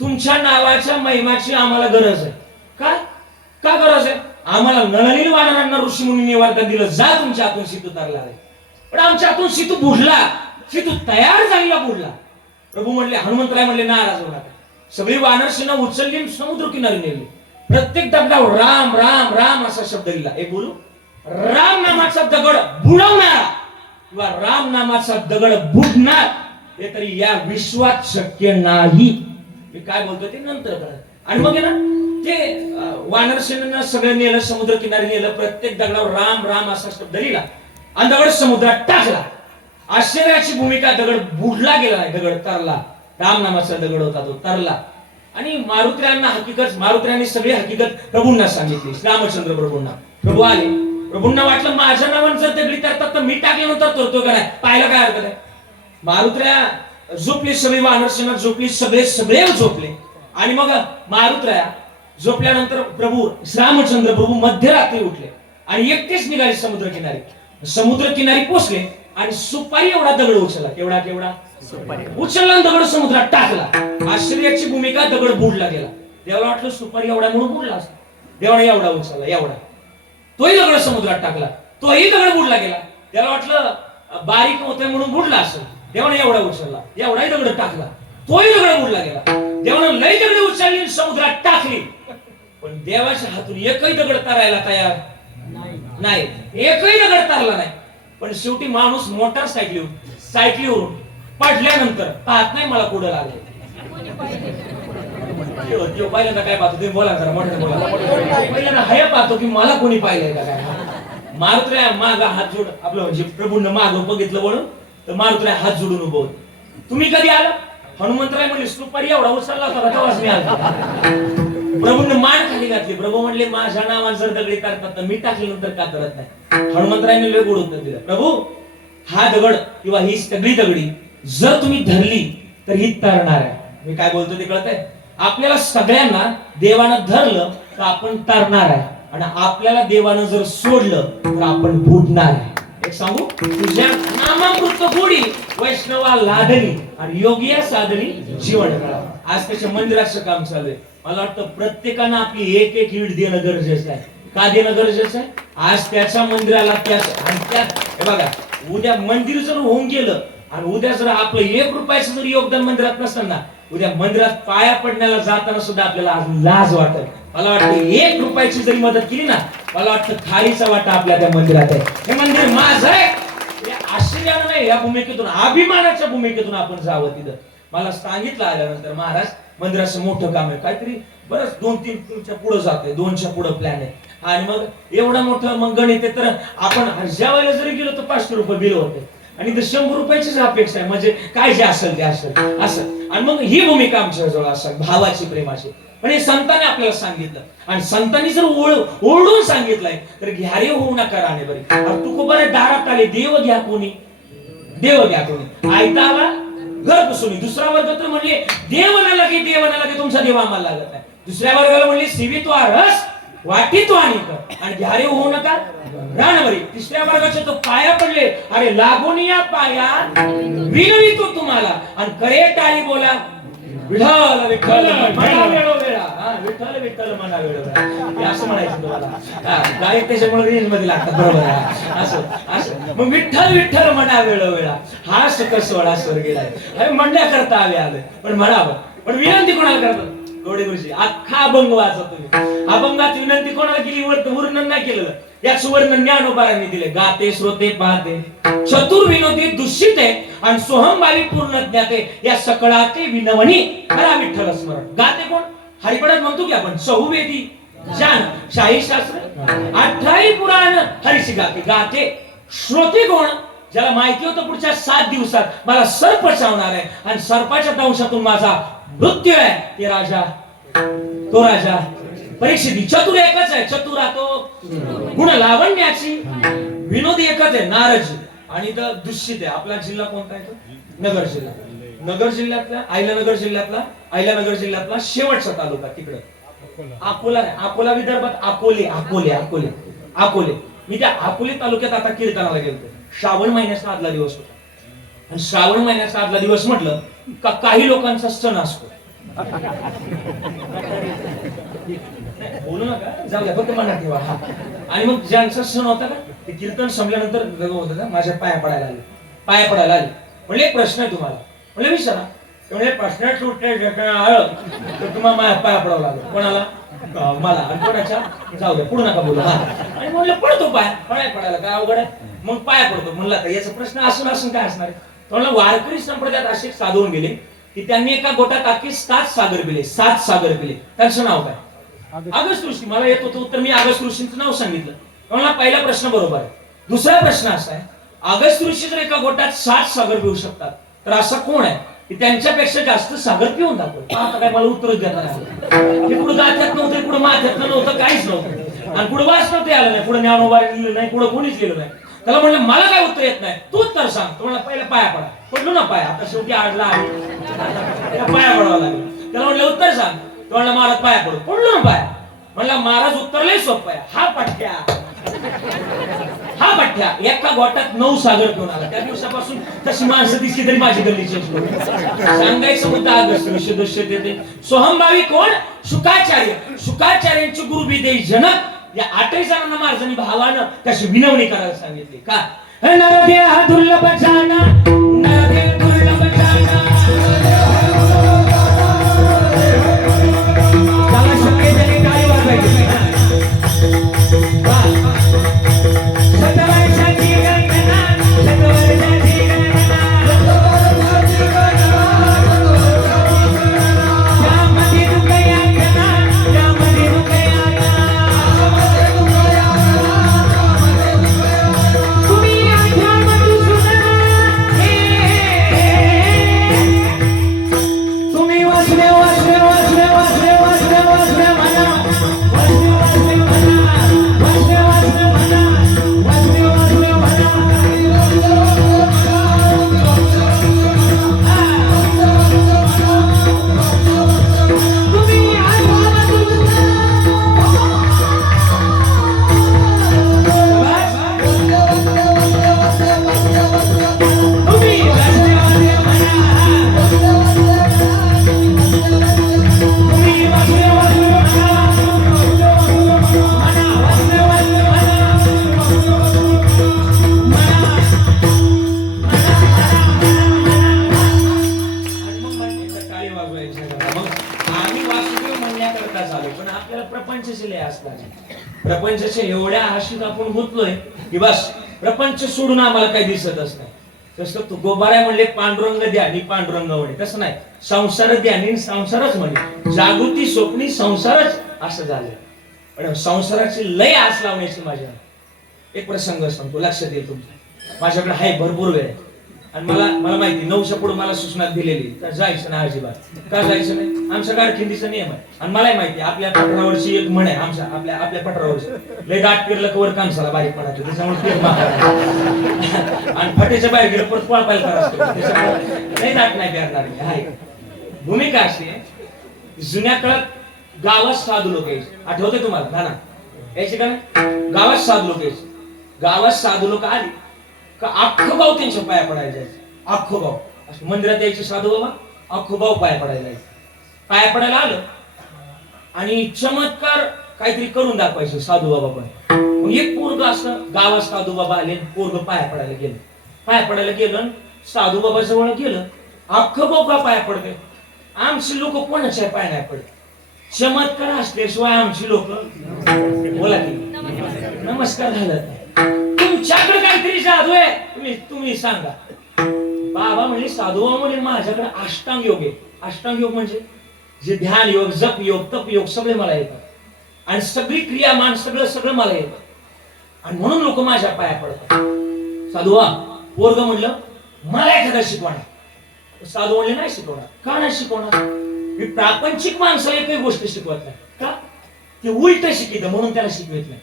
तुमच्या नावाच्या महिमाची आम्हाला गरज आहे. का गरज आहे? आम्हाला नळनील वानरांना ऋषी मुनींनी वरदान दिलं, जा तुमच्या हातून सीत उतारला आहे. पण आमच्या हातून सीतू बुडला, सीतू तयार झालेला बुडला. प्रभू म्हणले, हनुमंतराय म्हणले, नाराज होऊ नका. सगळी वानरसेना उचलली, समुद्र किनारी नेली. प्रत्येक दगडावर राम राम राम असा शब्द लिहिला. एक बोलू, राम नामाचा दगड बुडवणारा किंवा राम नामाचा दगड बुडणार हे तरी या विश्वात शक्य नाही. मी काय बोलतो ते नंतर कळत. आणि मग ना ते वानरसेनेनं सगळं नेलं, समुद्र किनारी नेलं. प्रत्येक दगडावर राम राम असा शब्द लिहिला आणि दगड समुद्रात टाकला. आश्चर्याची भूमिका, दगड बुडला गेला नाही, दगड तरला. राम नामाचा दगड होता तो तरला. आणि मारुत्र्यांनी सगळी हकीकत प्रभूंना सांगितली. रामचंद्र प्रभूंना. प्रभू आले. प्रभूंना वाटलं माझ्या नावानं जर दगडी तरतात तर मी टाकल्यानंतर तरतो का नाही, पाहिलं काय हरकत आहे. मारुत्र्या झोपली, सगळी वानरसेना झोपली, सगळे झोपले. आणि मग मारुत्र्या झोपल्यानंतर प्रभू रामचंद्र प्रभू मध्यरात्री उठले आणि एकटेच निघाले समुद्र किनारी पोचले आणि सुपारी एवढा दगड उचलला. केवढा उचलला, दगड समुद्रात टाकला. आश्चर्याची भूमिका, दगड बुडला गेला. देवाला वाटलं सुपारी एवढा म्हणून बुडला असतो. देवाने एवढा उचलला, एवढा. तोही दगड समुद्रात टाकला, तोही दगड बुडला गेला. त्याला वाटलं बारीक होतोय म्हणून बुडला असं. देवाने एवढा उचलला, एवढाही दगड टाकला, तोही दगड बुडला गेला. देवाने लई दगड उचलली, समुद्रात टाकली. पण देवाच्या हातून एकही दगड तरायला तयार नाही. एकही दगड तरला नाही. पण शेवटी माणूस सायकलीवरून पडल्यानंतर पाहत नाही मला पुढे लागले. पहिल्यांदा काय पाहतो तुम्ही? बोला जरा मोठ्याने बोला. पहिल्यांदा हे पाहतो की मला कोणी पाहिलंय का काय. मारुत्र्या मागा हात जोड, आपलं म्हणजे प्रभूंना माग बघितलं म्हणून तर मारुत्र्या हात जोडून उभं होत. तुम्ही कधी आला? हनुमंतराय म्हणले, सुपारी एवढा उचलला होता तेव्हाच मी आलो. प्रभूंनी मान खाली घातली. प्रभू म्हणले, माझ्या नावाने जर दगडी करतात तर मी टाकल्यानंतर का करत नाही. हनुमंतरायने लय गोड उत्तर दिलं. प्रभू, हा दगड किंवा ही सगळी दगडी जर तुम्ही धरली तर ही तरणार आहे. मी काय बोलतो ते कळतंय? आपल्याला सगळ्यांना देवानं धरलं तर आपण तरणार आहे, आणि आपल्याला देवानं जर सोडलं तर आपण बुडणार आहे. एक सांगू, तुझ्या नामामृत गोडी वैष्णवा लादली आणि योगिया साधली जीवन कळा. आज त्याच्या मंदिराचं काम चालू आहे. मला वाटतं प्रत्येकानं आपली एक ईड देणं गरजेचं आहे. का देणं गरजेचं आहे? आज त्याच्या मंदिराला हे बघा, उद्या मंदिर जर होऊन गेलं आणि उद्या जर आपलं 1 रुपयाचं जर योगदान मंदिरात नसेल ना, उद्या मंदिरात पाया पडण्याला जाताना सुद्धा आपल्याला लाज वाटेल. मला वाटतं 1 रुपयाची जरी मदत केली ना, मला वाटतं खारीचा वाटा आपल्या त्या मंदिरात आहे. हे मंदिर माझं आहे. आश्चर्यानं नाही, या भूमिकेतून, अभिमानाच्या भूमिकेतून आपण जावं तिथं. मला सांगितलं आल्यानंतर, महाराज मंदिराचं मोठं काम आहे, काहीतरी बरंच 2-3 पुढे जाते, 2च्या पुढे प्लॅन आहे. आणि मग एवढं मोठं मग गणित आहे, तर आपण ज्या वेळेला जरी गेलो तर 500 रुपये बिल होते. आणि इथं 100 रुपयाचीच अपेक्षा आहे, म्हणजे काय जे असेल ते असेल असं. आणि मग ही भूमिका आमच्या जवळ असेल, भावाची, प्रेमाची. पण हे संतांनी आपल्याला सांगितलं, आणि संतांनी जर ओरडून सांगितलंय तर घ्यारे होऊ नका राणे बरी. तुकोबा दारात आले, देव घ्या कोणी, देव घ्या कोणी. आयता आला घर बसवली. दुसरा वर्ग तर म्हणले देव न लागे, देव न लागे, तुमचा देव आम्हाला लागत नाही. दुसऱ्या वर्गाला म्हणले सिवी तो रस वाटी तो आणि कर, आणि घ्यारे होऊ नका रान बरी. तिसऱ्या वर्गाचे तो पाया पडले, अरे लागून या पाया विनवी तो तुम्हाला, आणि करे टाळी बोला विठ्ठल विठ्ठल म्हणा वेळोवेळा. विठ्ठल विठ्ठल म्हणा वेळोवेळा असं म्हणायचं तुम्हाला. गायक त्याच्यामुळे रेंज मध्ये लागतात, बरोबर आहे. असं असं मग विठ्ठल विठ्ठल म्हणा वेळोवेळा, हा सुख सोळा स्वर गेलाय म्हणण्याकरता आले आले. पण म्हणावं, पण विनंती कोणाला करतात? गोडे गुरुजी अख्खा अभंग वाचा तुम्ही. अभंगात विनंती कोणाला केली? वर्णन नाही केलेलं, या सुवर्ण ज्ञानोबारांनी दिले. गाते श्रोते पाहते चतुर विनोदी दूषित आहे, आणि सोहमभावी पूर्ण ज्ञाते या सकळाचे विनवणी करा विठ्ठल स्मरण. गाते कोण? हरिपडात म्हणतो की आपण चहुवेदी जान शाही शास्त्र 18 पुराण हरिशी गाते. गाते श्रोते कोण? ज्याला माहिती होतं पुढच्या 7 दिवसात मला सर्प चावणार आहे, आणि सर्पाच्या दंशातून माझा मृत्यू आहे, ते राजा, तो राजा परीक्षित. चतुर एकच आहे, चतुरा तो गुण लावण्याची, विनोदी एकच आहे नारजी, आणि दुष्यित आहे. आपला जिल्हा कोणता आहे? तो नगर जिल्हा. नगर जिल्ह्यातला आयलानगर जिल्ह्यातला शेवटचा तालुका तिकडं अकोला. अकोला विदर्भात अकोले अकोले अकोले अकोले. मी त्या अकोले तालुक्यात आता कीर्तनाला गेलो. श्रावण महिन्याचा आदला दिवस होता, आणि श्रावण महिन्याचा आदला दिवस म्हटलं का काही लोकांचा सण असतो. बोलू नका, जाऊ द्या, फक्त मनात ठेवा. आणि मग ज्यांचा सण होता ना, ते कीर्तन संपल्यानंतर होतं ना, माझ्या पाया पडायला आले. म्हणले एक प्रश्न आहे तुम्हाला. म्हणले विचारा. म्हणजे प्रश्नात आलं तर तुम्हाला माझ्या पाया पडावं लागलं. कोणाला? मला. आणि कोणाच्या? जाऊ द्या, पुढे नका बोलू. आणि म्हणलं पडतो पाया पडायला काय अवघड आहे? मग पाया पडतो. म्हणला तर याचा प्रश्न असून काय असणार आहे? म्हणलं वारकरी संप्रदायात असे साधून गेले की त्यांनी एका गोटात आखी 7 सागर पिले. 7 सागर पिले. त्यांचं नाव काय? अगस्त ऋषी. मला येत होतं उत्तर, मी अगस्त ऋषींचं नाव सांगितलं. म्हणला पहिला प्रश्न बरोबर आहे. दुसरा प्रश्न असा आहे, अगस्त ऋषी जर एका गोटात 7 सागर पिऊ शकतात, तर असं कोण आहे की त्यांच्यापेक्षा जास्त सागर पिऊन दाखवतो? आता काय मला उत्तरच देणार नाही. पुढे गाथ्यात नव्हतं, पुढे माथ्यात नव्हतं, काहीच नव्हतं, आणि पुढे वाच नव्हते आलं नाही, पुढे ज्ञानोबा लिहिलं नाही, पुढे कोणीच लिहिलं नाही. त्याला म्हणलं मला काय उत्तर येत नाही, तू उत्तर सांग. तुम्हाला पहिला पाया पडा. पडलो ना पाया, आता शेवटी आडला आहे, पाया पडावा लागेल. त्याला म्हणलं उत्तर सांग. तो म्हणला महाराज पाया पडू. पडलो ना पाया. म्हणला महाराज उत्तर लय सोपं आहे. हा पठ्ठ्या एका गोटात 9 सागर पिऊन आला. त्या दिवसापासून तशी माणसं दिसली तरी माझी गल्ली चेंज करू. सांगायचं मुद्दा अगस्त ऋषी दृश्य देते. सोहमभावी कोण? शुकाचार्य. शुकाचार्यांची गुरु विदेही जनक. या 8 जणांना महाराजांनी भावानं त्याची विनवणी करायला सांगितली. का? नरदेह दुर्लभ जाना, नरदेह दुर्लभ जाना. त्याला शक्यतेने काय वागायचं? प्रपंचाच्या एवढ्या आशित आपण गुंतलोय की बस प्रपंच सोडून आम्हाला काही दिसतच नाही. तसं तू गोबाऱ्या म्हणले पांडुरंग द्या आणि पांडुरंग म्हणे, तसं नाही. संसार द्या आणि संसारच म्हणे. जागृती स्वप्नी संसारच असं झालं. पण संसाराची लय आस लावण्याची माझ्या एक प्रसंग सांगतो, लक्षात येईल तुमच्या. माझ्याकडे आहे भरपूर वेळ. आणि मला मला माहिती 9च्या पुढे मला सूचना दिलेली तर जायचं नाही अजिबात. का जायचं नाही? आमच्या गाडखिंडीचा नियम आहे. आणि मलाही माहिती आपल्या पठारावरची एक म्हण आहे, आपल्या पठारावरची लय दाट फिरलं कवर कांसाला बारीक पडायचं, त्याच्यामुळे फिर मारा आणि फटेच्या बाहेर गेलं परत पळपायला करायचं, त्याच्यामुळे लय दाट नाही फिरणार मी. हाय भूमिका अशी आहे, जुन्या काळात गावात साधू लोक यायचे. आठवते तुम्हाला? ना यायचे का नाही? गावात साधू लोक यायचे. गावात साधू लोक आली का अख्खं गाव त्यांच्या पाया पडायला जायचं. अख्खं गाव असं मंदिरात यायचे साधू बाबा, अख्खं गाव पाया पडायला जायचं. पाया पडायला आलं आणि चमत्कार काहीतरी करून दाखवायचे साधू बाबा पण. मग एक पोरग असं गावात साधू बाबा आले, पोरग पाया पडायला गेलं. पाया पडायला गेलं, साधू बाबा जवळ गेलं. अख्खं गाव का पाया पडते? आमची लोक कोणाच्या पाय नाही पडत. चमत्कार असल्याशिवाय आमची लोक बोला की नमस्कार घालत नाही. तुमच्याकडे काहीतरी जादू आहे, तुम्ही सांगा. बाबा म्हणजे साधू बाबा म्हणजे माझ्याकडे अष्टांग योग आहे. अष्टांग योग म्हणजे जे ध्यान योग, जप योग, तप योग सगळे मला येतात आणि सगळी क्रियामान सगळं मला येतं आणि म्हणून लोक माझ्या पाया पडतात. साधू बाबा पोरग म्हणलं मला एखादा शिकवणार. साधू म्हणले नाही शिकवणार. का नाही शिकवणार? मी प्रापंचिक माणसाला एकही गोष्ट शिकवत नाही. का? ते उलट शिकित म्हणून त्याला शिकवत नाही.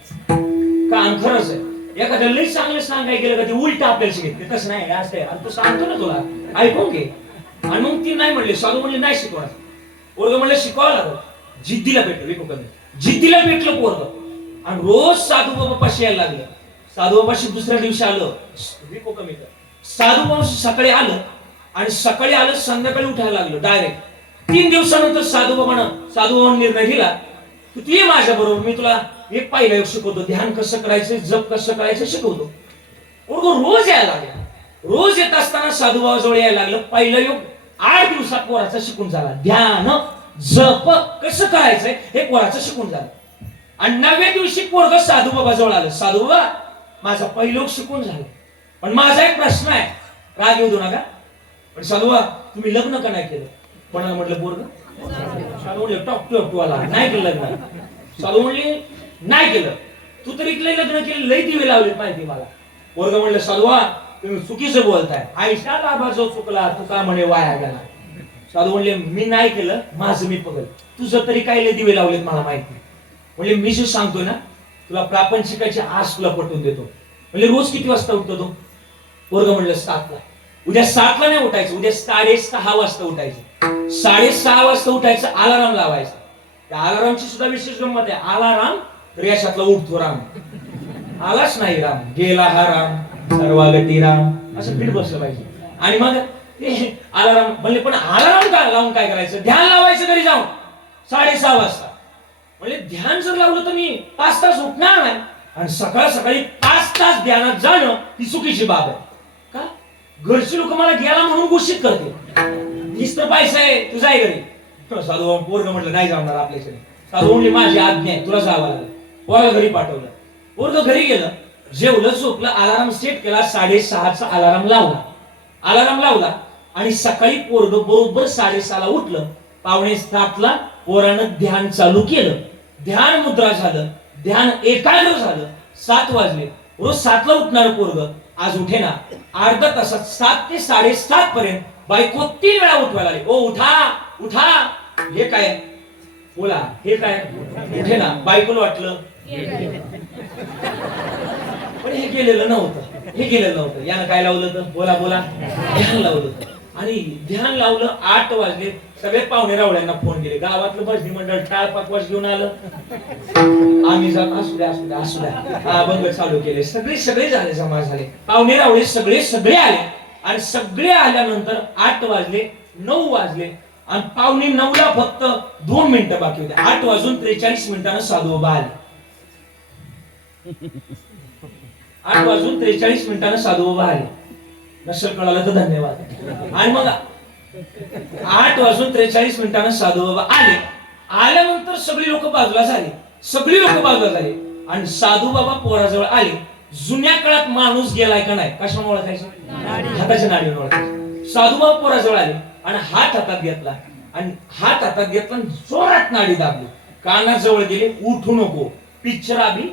का? आणि खरंच आहे, एखाद्या लई चांगलं सांगाय गेलं का ते उलट आपल्याला शिकत. तसं नाही, असं आहे. आणि तू सांगतो ना तुला ऐकून घे. आणि मग ती नाही म्हणली, साधू म्हणले नाही शिकवणार. पोरग म्हणलं शिकवावं लागलं. जिद्दीला भेटलं विकोकमी, जिद्दीला भेटलं पोरग आणि रोज साधू बाबा पाशी यायला लागलं. साधू बाबाशी दुसऱ्या दिवशी आलं विकोकमी. साधू बाबा सकाळी आलं आणि सकाळी आलं संध्याकाळी उठायला लागलं डायरेक्ट. 3 दिवसानंतर साधू बाबांना निर्णय दिला की तू ये माझ्या बरोबर, मी तुला एक पहिला योग शिकवतो, ध्यान कसं करायचं, जप कसं करायचं शिकवतो. रोज यायला लागला. रोज येत असताना साधू बाबा जवळ यायला लागलं. पहिला योग 8 दिवसात पोराचा शिकून झाला. ध्यान जप कसं करायचंय हे पोराचं शिकून झालं. आणि 9व्या दिवशी पोरग साधू बाबा जवळ आलं. साधू बाबा माझा पहिला योग शिकून झाला, पण माझा एक प्रश्न आहे, राग येऊ देऊ नका. पण साधू बाबा तुम्ही लग्न का नाही केलं? कोणाला म्हटलं पोरग? साधू म्हणले टॉप आला नाही केलं लग्न. साधू म्हणले नाही केलं. तू तरी लग्न केलं, लई दिवे लावले माहिती मला. पोरग म्हणलं साधू तुम्ही चुकीचं बोलताय. आयशा लाभा जो चुकला तुका म्हणे वाया गेला. साधू म्हणले मी नाही केलं, माझं मी पगल. तुझं तरी काय लई दिवे लावलेत मला माहिती. म्हणजे मी जे सांगतोय ना तुला प्रापंचिकाची आस तुला पटवून देतो. म्हणजे रोज किती वाजता उठतो तो? पोरग म्हणलं 7ला. उद्या 7ला नाही उठायचं, उद्या 6:30 वाजता उठायचं. 6:30 वाजता उठायचं, अलाराम लावायचा. त्या अलारामची सुद्धा विशेष गंमत आहे. अलाराम तर याच्यातला उठतो राम, आलाच नाही राम, गेला हा राम, सर्वागती राम, असं पीठ बसलं पाहिजे. आणि मग ते अलाराम म्हणले पण अलाराम का लावून काय करायचं? ध्यान लावायचं घरी जाऊन 6:30 वाजता. म्हणजे ध्यान जर लावलं तर मी 5 तास उठणार नाही. आणि सकाळी 5 तास ध्यानात जाणं ही चुकीची बाब आहे. का? घरची लोक मला गेला म्हणून घोषित करते. नुसतं पैसा आहे तुझा आहे घरी. साधू पोरग म्हटलं नाही जाणार आपल्याकडे. साधू म्हणले माझी आज्ञा आहे, तुला जावं लागेल. पोरग घरी पाठवलं. पोरग घरी गेलं, जेवलं, झोपलं, अलाराम सेट केला. 6:30चा अलाराम लावला आणि सकाळी पोरग बरोबर 6:30ला उठलं. 6:45ला पोरानं ध्यान चालू केलं. ध्यान मुद्रा झालं, ध्यान एकाग्र झालं. 7 वाजले. रोज 7ला उठणार पोरग आज उठेना. अर्धा तासात 7 ते 7:30 पर्यंत बायको 3 वेळा उठवायला लागली. ओ उठा. हे काय बोला, हे काय उठेना. बायकोला वाटलं पण हे केलेलं नव्हतं. यानं काय लावलं तर बोला ध्यान लावलं. आणि ध्यान लावलं. 8 वाजले. सगळे पाहुणे रावळ्यांना फोन केले. गावातलं भजनी मंडळ टाळ पाकवास घेऊन आलं. आम्ही जात असू द्या अभंग चालू केले. सगळे झाले, जमा झाले. पाहुणे रावळे सगळे आले. आणि सगळे आल्यानंतर 8 वाजले, 9 वाजले आणि 8:45ला फक्त 2 मिनिटं बाकी होते. 8:43 साधू बाबा आले. 8:43 साधू बाबा आले. नसेल कळालं तर धन्यवाद. आणि मग 8:43 साधू बाबा आले. आल्यानंतर सगळी लोक बाजूला झाली आणि साधू बाबा पोराजवळ आले. जुन्या काळात माणूस गेलाय का नाही कशामुळे ओळखायचं? हाताच्या नाडीवर ओळखायचं. साधू बाबा पोराजवळ आले आणि हात हातात घेतला जोरात नाडी दाबली. कानाजवळ गेले. उठू नको, पिक्चर आधी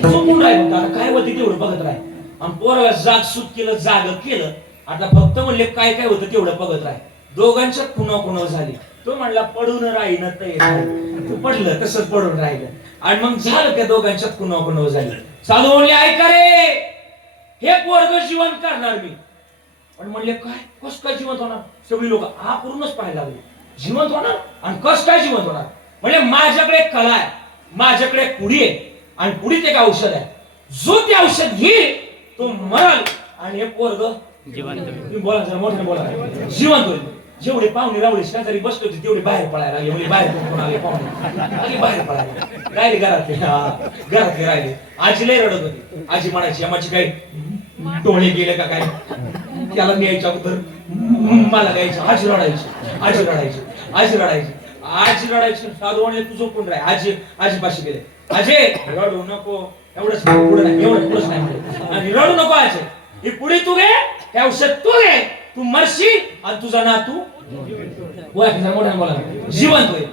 झोपून राहिलं. काय होती तेवढं बघत राहील. आणि पोराला जाग केलं. आता फक्त म्हणले काय काय होतं तेवढं बघत राह. दोघांच्यात पुन्हा झाली. तो म्हणला पडून राहीन तू पडलं तसंच पडून राहिलं. आणि मग झालं त्या दोघांच्यात पुन्हा झाली. साधू म्हणले ऐका रे, हे पोरग जिवंत करणार मी. पण म्हणले काय कस काय जिवंत होणार? सगळी लोक हा करूनच पाहायला लागली. जिवंत होणार आणि कस काय जिवंत होणार? म्हणजे माझ्याकडे एक कला आहे, माझ्याकडे एक पुडी आहे आणि पुडीत एक औषध आहे. जो ते औषध घेईल तो मरल आणि हे पोरग जिवंत. बोला जरा मोठ्याने बोला. जिवंत होईल. जेवढे पाहुणे रावळे शेजारी बसले होते तेवढे बाहेर पळायला लागले. म्हणजे बाहेर कोण आले पाहुणे बाहेर पळायला राहिले. घरातले राहिले. आजी लय रडत होती. आजी म्हणायची आम्हाची काय डोळे गेले का काय? त्याला न्यायच्या अगोदर मला द्यायचं. आजी रडायची. साधू म्हणले तू झोपून राह. आजी पाशी गेले. आजी रडू नको, एवढंच पुढे नाही, एवढं पुढंच नाही आणि रडू नको. आजी ही पुढे तू घे, हे औषध तू घे, तू मरशी आणि तुझा नातू मोठ्या बोला जिवंत होईल.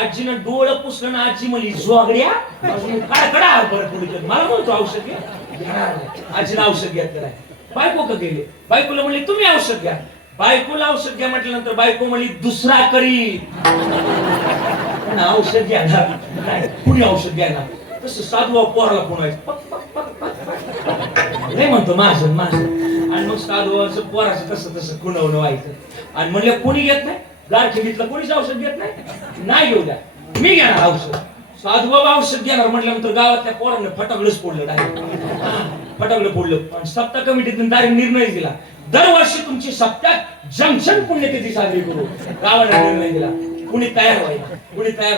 आजीनं डोळं पुसलं ना आजी म्हणली जोगड्या काय कडा परत पुढे मला म्हणतो औषध घ्या. आजीनं औषध घेतलं. बायको का गेली. बायकोला म्हणली तुम्ही औषध घ्या. बायकोला औषध घ्या म्हटल्यानंतर बायको म्हणली दुसरा करी औषध घ्या ना, कुणी औषध घ्या ना. तसं साधू पोराला पुन्हा नाही म्हणतो माझं. आणि मग साधू पोराचं तसं कुणवणं व्हायचं. आणि म्हणले कोणी घेत नाही, गारखिंडीतलं कोणीच औषध घेत नाही घेऊ द्या, मी घेणार औषध. साधू बाबा औषध घेणार म्हटल्यानंतर गावातल्या पोरांना फटाकलंच फोडलं. फटाकलं फोडलं. सप्ताह कमिटीतून डायरेक्ट निर्णय दिला दरवर्षी तुमची सप्ताह जंक्शन पुण्यतिथी साजरी करू. गावाला निर्णय दिला. कुणी तयार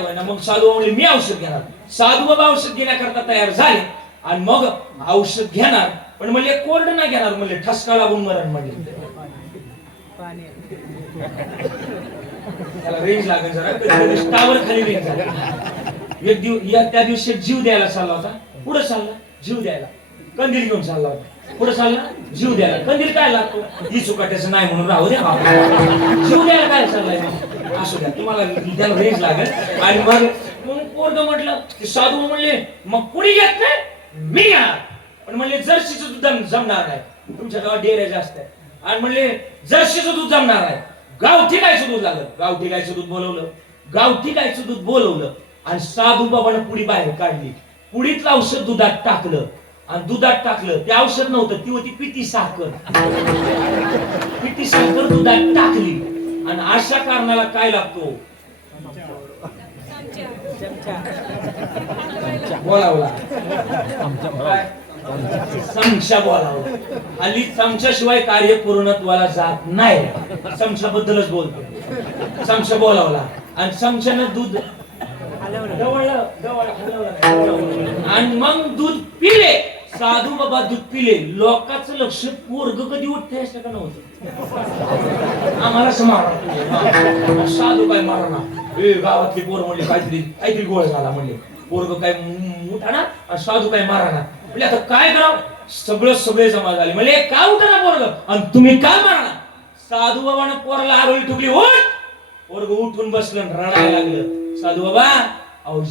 व्हायना. मग साधू म्हणले मी औषध घेणार. साधू बाबा औषध घेण्याकरता तयार झाले आणि मग औषध घेणार. पण म्हणले कोरड नाही घेणार. म्हणले ठसका लागून मरण. म्हणले त्याला रेंज लागेल जरा, टावर खाली रेंज झाली. एक दिवस त्या दिवशी जीव द्यायला चालला होता. पुढे चालला जीव द्यायला. कंदील घेऊन चालला होता. पुढे चालला जीव द्यायला. कंदील काय लागतो? ही चुकाट्याचं नाही म्हणून राहू द्या. जीव द्यायला काय चाललाय? असू द्या, तुम्हाला त्याला रेंज लागेल. आणि मग पोरग म्हटलं की साधू म्हणले मग कुणी घेत नाही, मी घेणार. पण म्हणले जर्सीचं दूध जमणार नाही, तुमच्या गावात डेऱ्या जास्त आहे. आणि म्हणले जर्सीचं दूध जमणार आहे, गावठी गायचं दूध लागलं. गावठी गायचं दूध बोलवलं आणि साधू बाबानं पुडी बाहेर काढली. पुडीतलं औषध दुधात टाकलं आणि दुधात टाकलं. ते औषध नव्हतं, ती होती पिठी साखर. पिठी साखर दुधात टाकली आणि अशा कारणाला काय लागतो? बोलावला चमचा बोलावला. हल्ली चमच्याशिवाय कार्य पूर्णत्वाला जात नाही. चमच्याबद्दलच बोलतो. चमचा बोलावला आणि चमच्यानं दूध आणि मग दूध पिले. साधू बाबा दूध पिले. लोकांचं लक्ष पोरग कधी उठते असं का नव्हतं. आम्हाला मारा. साधू काय मारा ना. गावातली पोर म्हणले काहीतरी गोळ झाला. म्हणले पोरग काय उठा ना आणि साधू काय मारा ना. म्हणजे आता काय करावं? सगळे जमा झाले. म्हणजे का उठा ना पोरग आणि तुम्ही काय मारा ना? साधू बाबानं पोराला आरोळी ठोकली. पोरग उठून बसलं, रडायला लागलं. साधू बाबा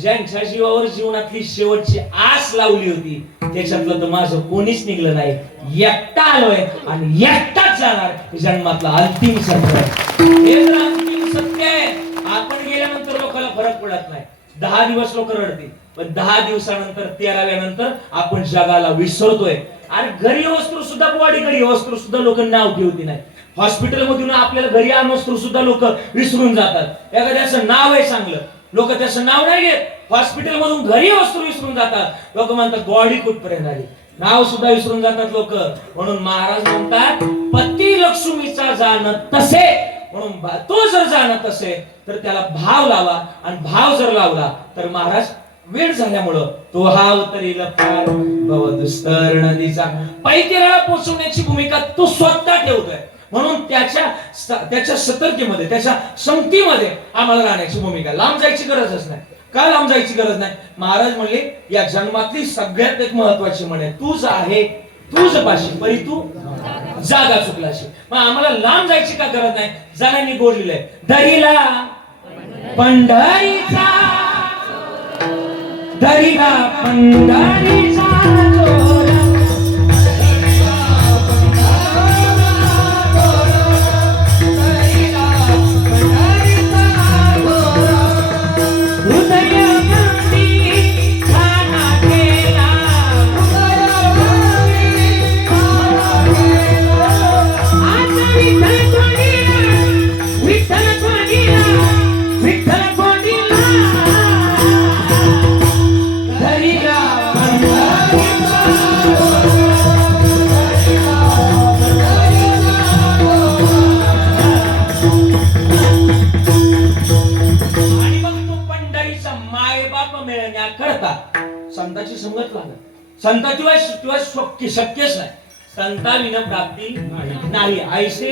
ज्यांच्या जीवावर जीवनातली शेवटची आस लावली होती त्याच्यातलं तर माझं कोणीच निघलं नाही. एकटा आलोय आणि एकटाच जाणार. जन्मातला अंतिम सत्य हे तर अंतिम सत्य आहे. आपण गेल्यानंतर लोकांना फरक पडत नाही. 10 दिवस लोक रडतील, पण 10 दिवसानंतर 13व्या नंतर आपण जगाला विसरतोय. आणि घरी वस्त्र सुद्धा बॉडी घरी वस्त्र सुद्धा लोक नाव ठेवती नाही. हॉस्पिटल मधून आपल्याला घरी आणवस्त्र सुद्धा लोक विसरून जातात. एखाद्याचं नाव आहे चांगलं, लोक त्याचं नाव नाही घेत. हॉस्पिटल मधून घरी वस्तू विसरून जातात. लोक म्हणतात बॉडी कुठपर्यंत आली, नाव सुद्धा विसरून जातात लोक. म्हणून महाराज म्हणतात पती लक्ष्मीचा जाण तसे. म्हणून तो जर जाणत असे तर त्याला भाव लावा आणि भाव जर लावला तर महाराज वेळ झाल्यामुळं तो हाव तरी लपार भवदुस्तर नदीचा पैतीराला पोहोचवण्याची भूमिका तो स्वतः ठेवतोय. म्हणून त्याच्या सतर्कतेमध्ये त्याच्या संगतीमध्ये आम्हाला राहण्याची भूमिका. लांब जायची गरजच नाही. का लांब जायची गरज नाही? महाराज म्हणले या जन्मातली सगळ्यात एक महत्वाची म्हणे तूच आहे तूच पाशी परी तू जागा चुकलाशी. मग आम्हाला लांब जायची का गरज नाही? जणांनी बोललेलंय दरीला पंढरीचा दरीला पंढरीचा सांगत लागत. संताशिवाय शक्यच नाही. संताविना प्राप्ती नाही. ऐसे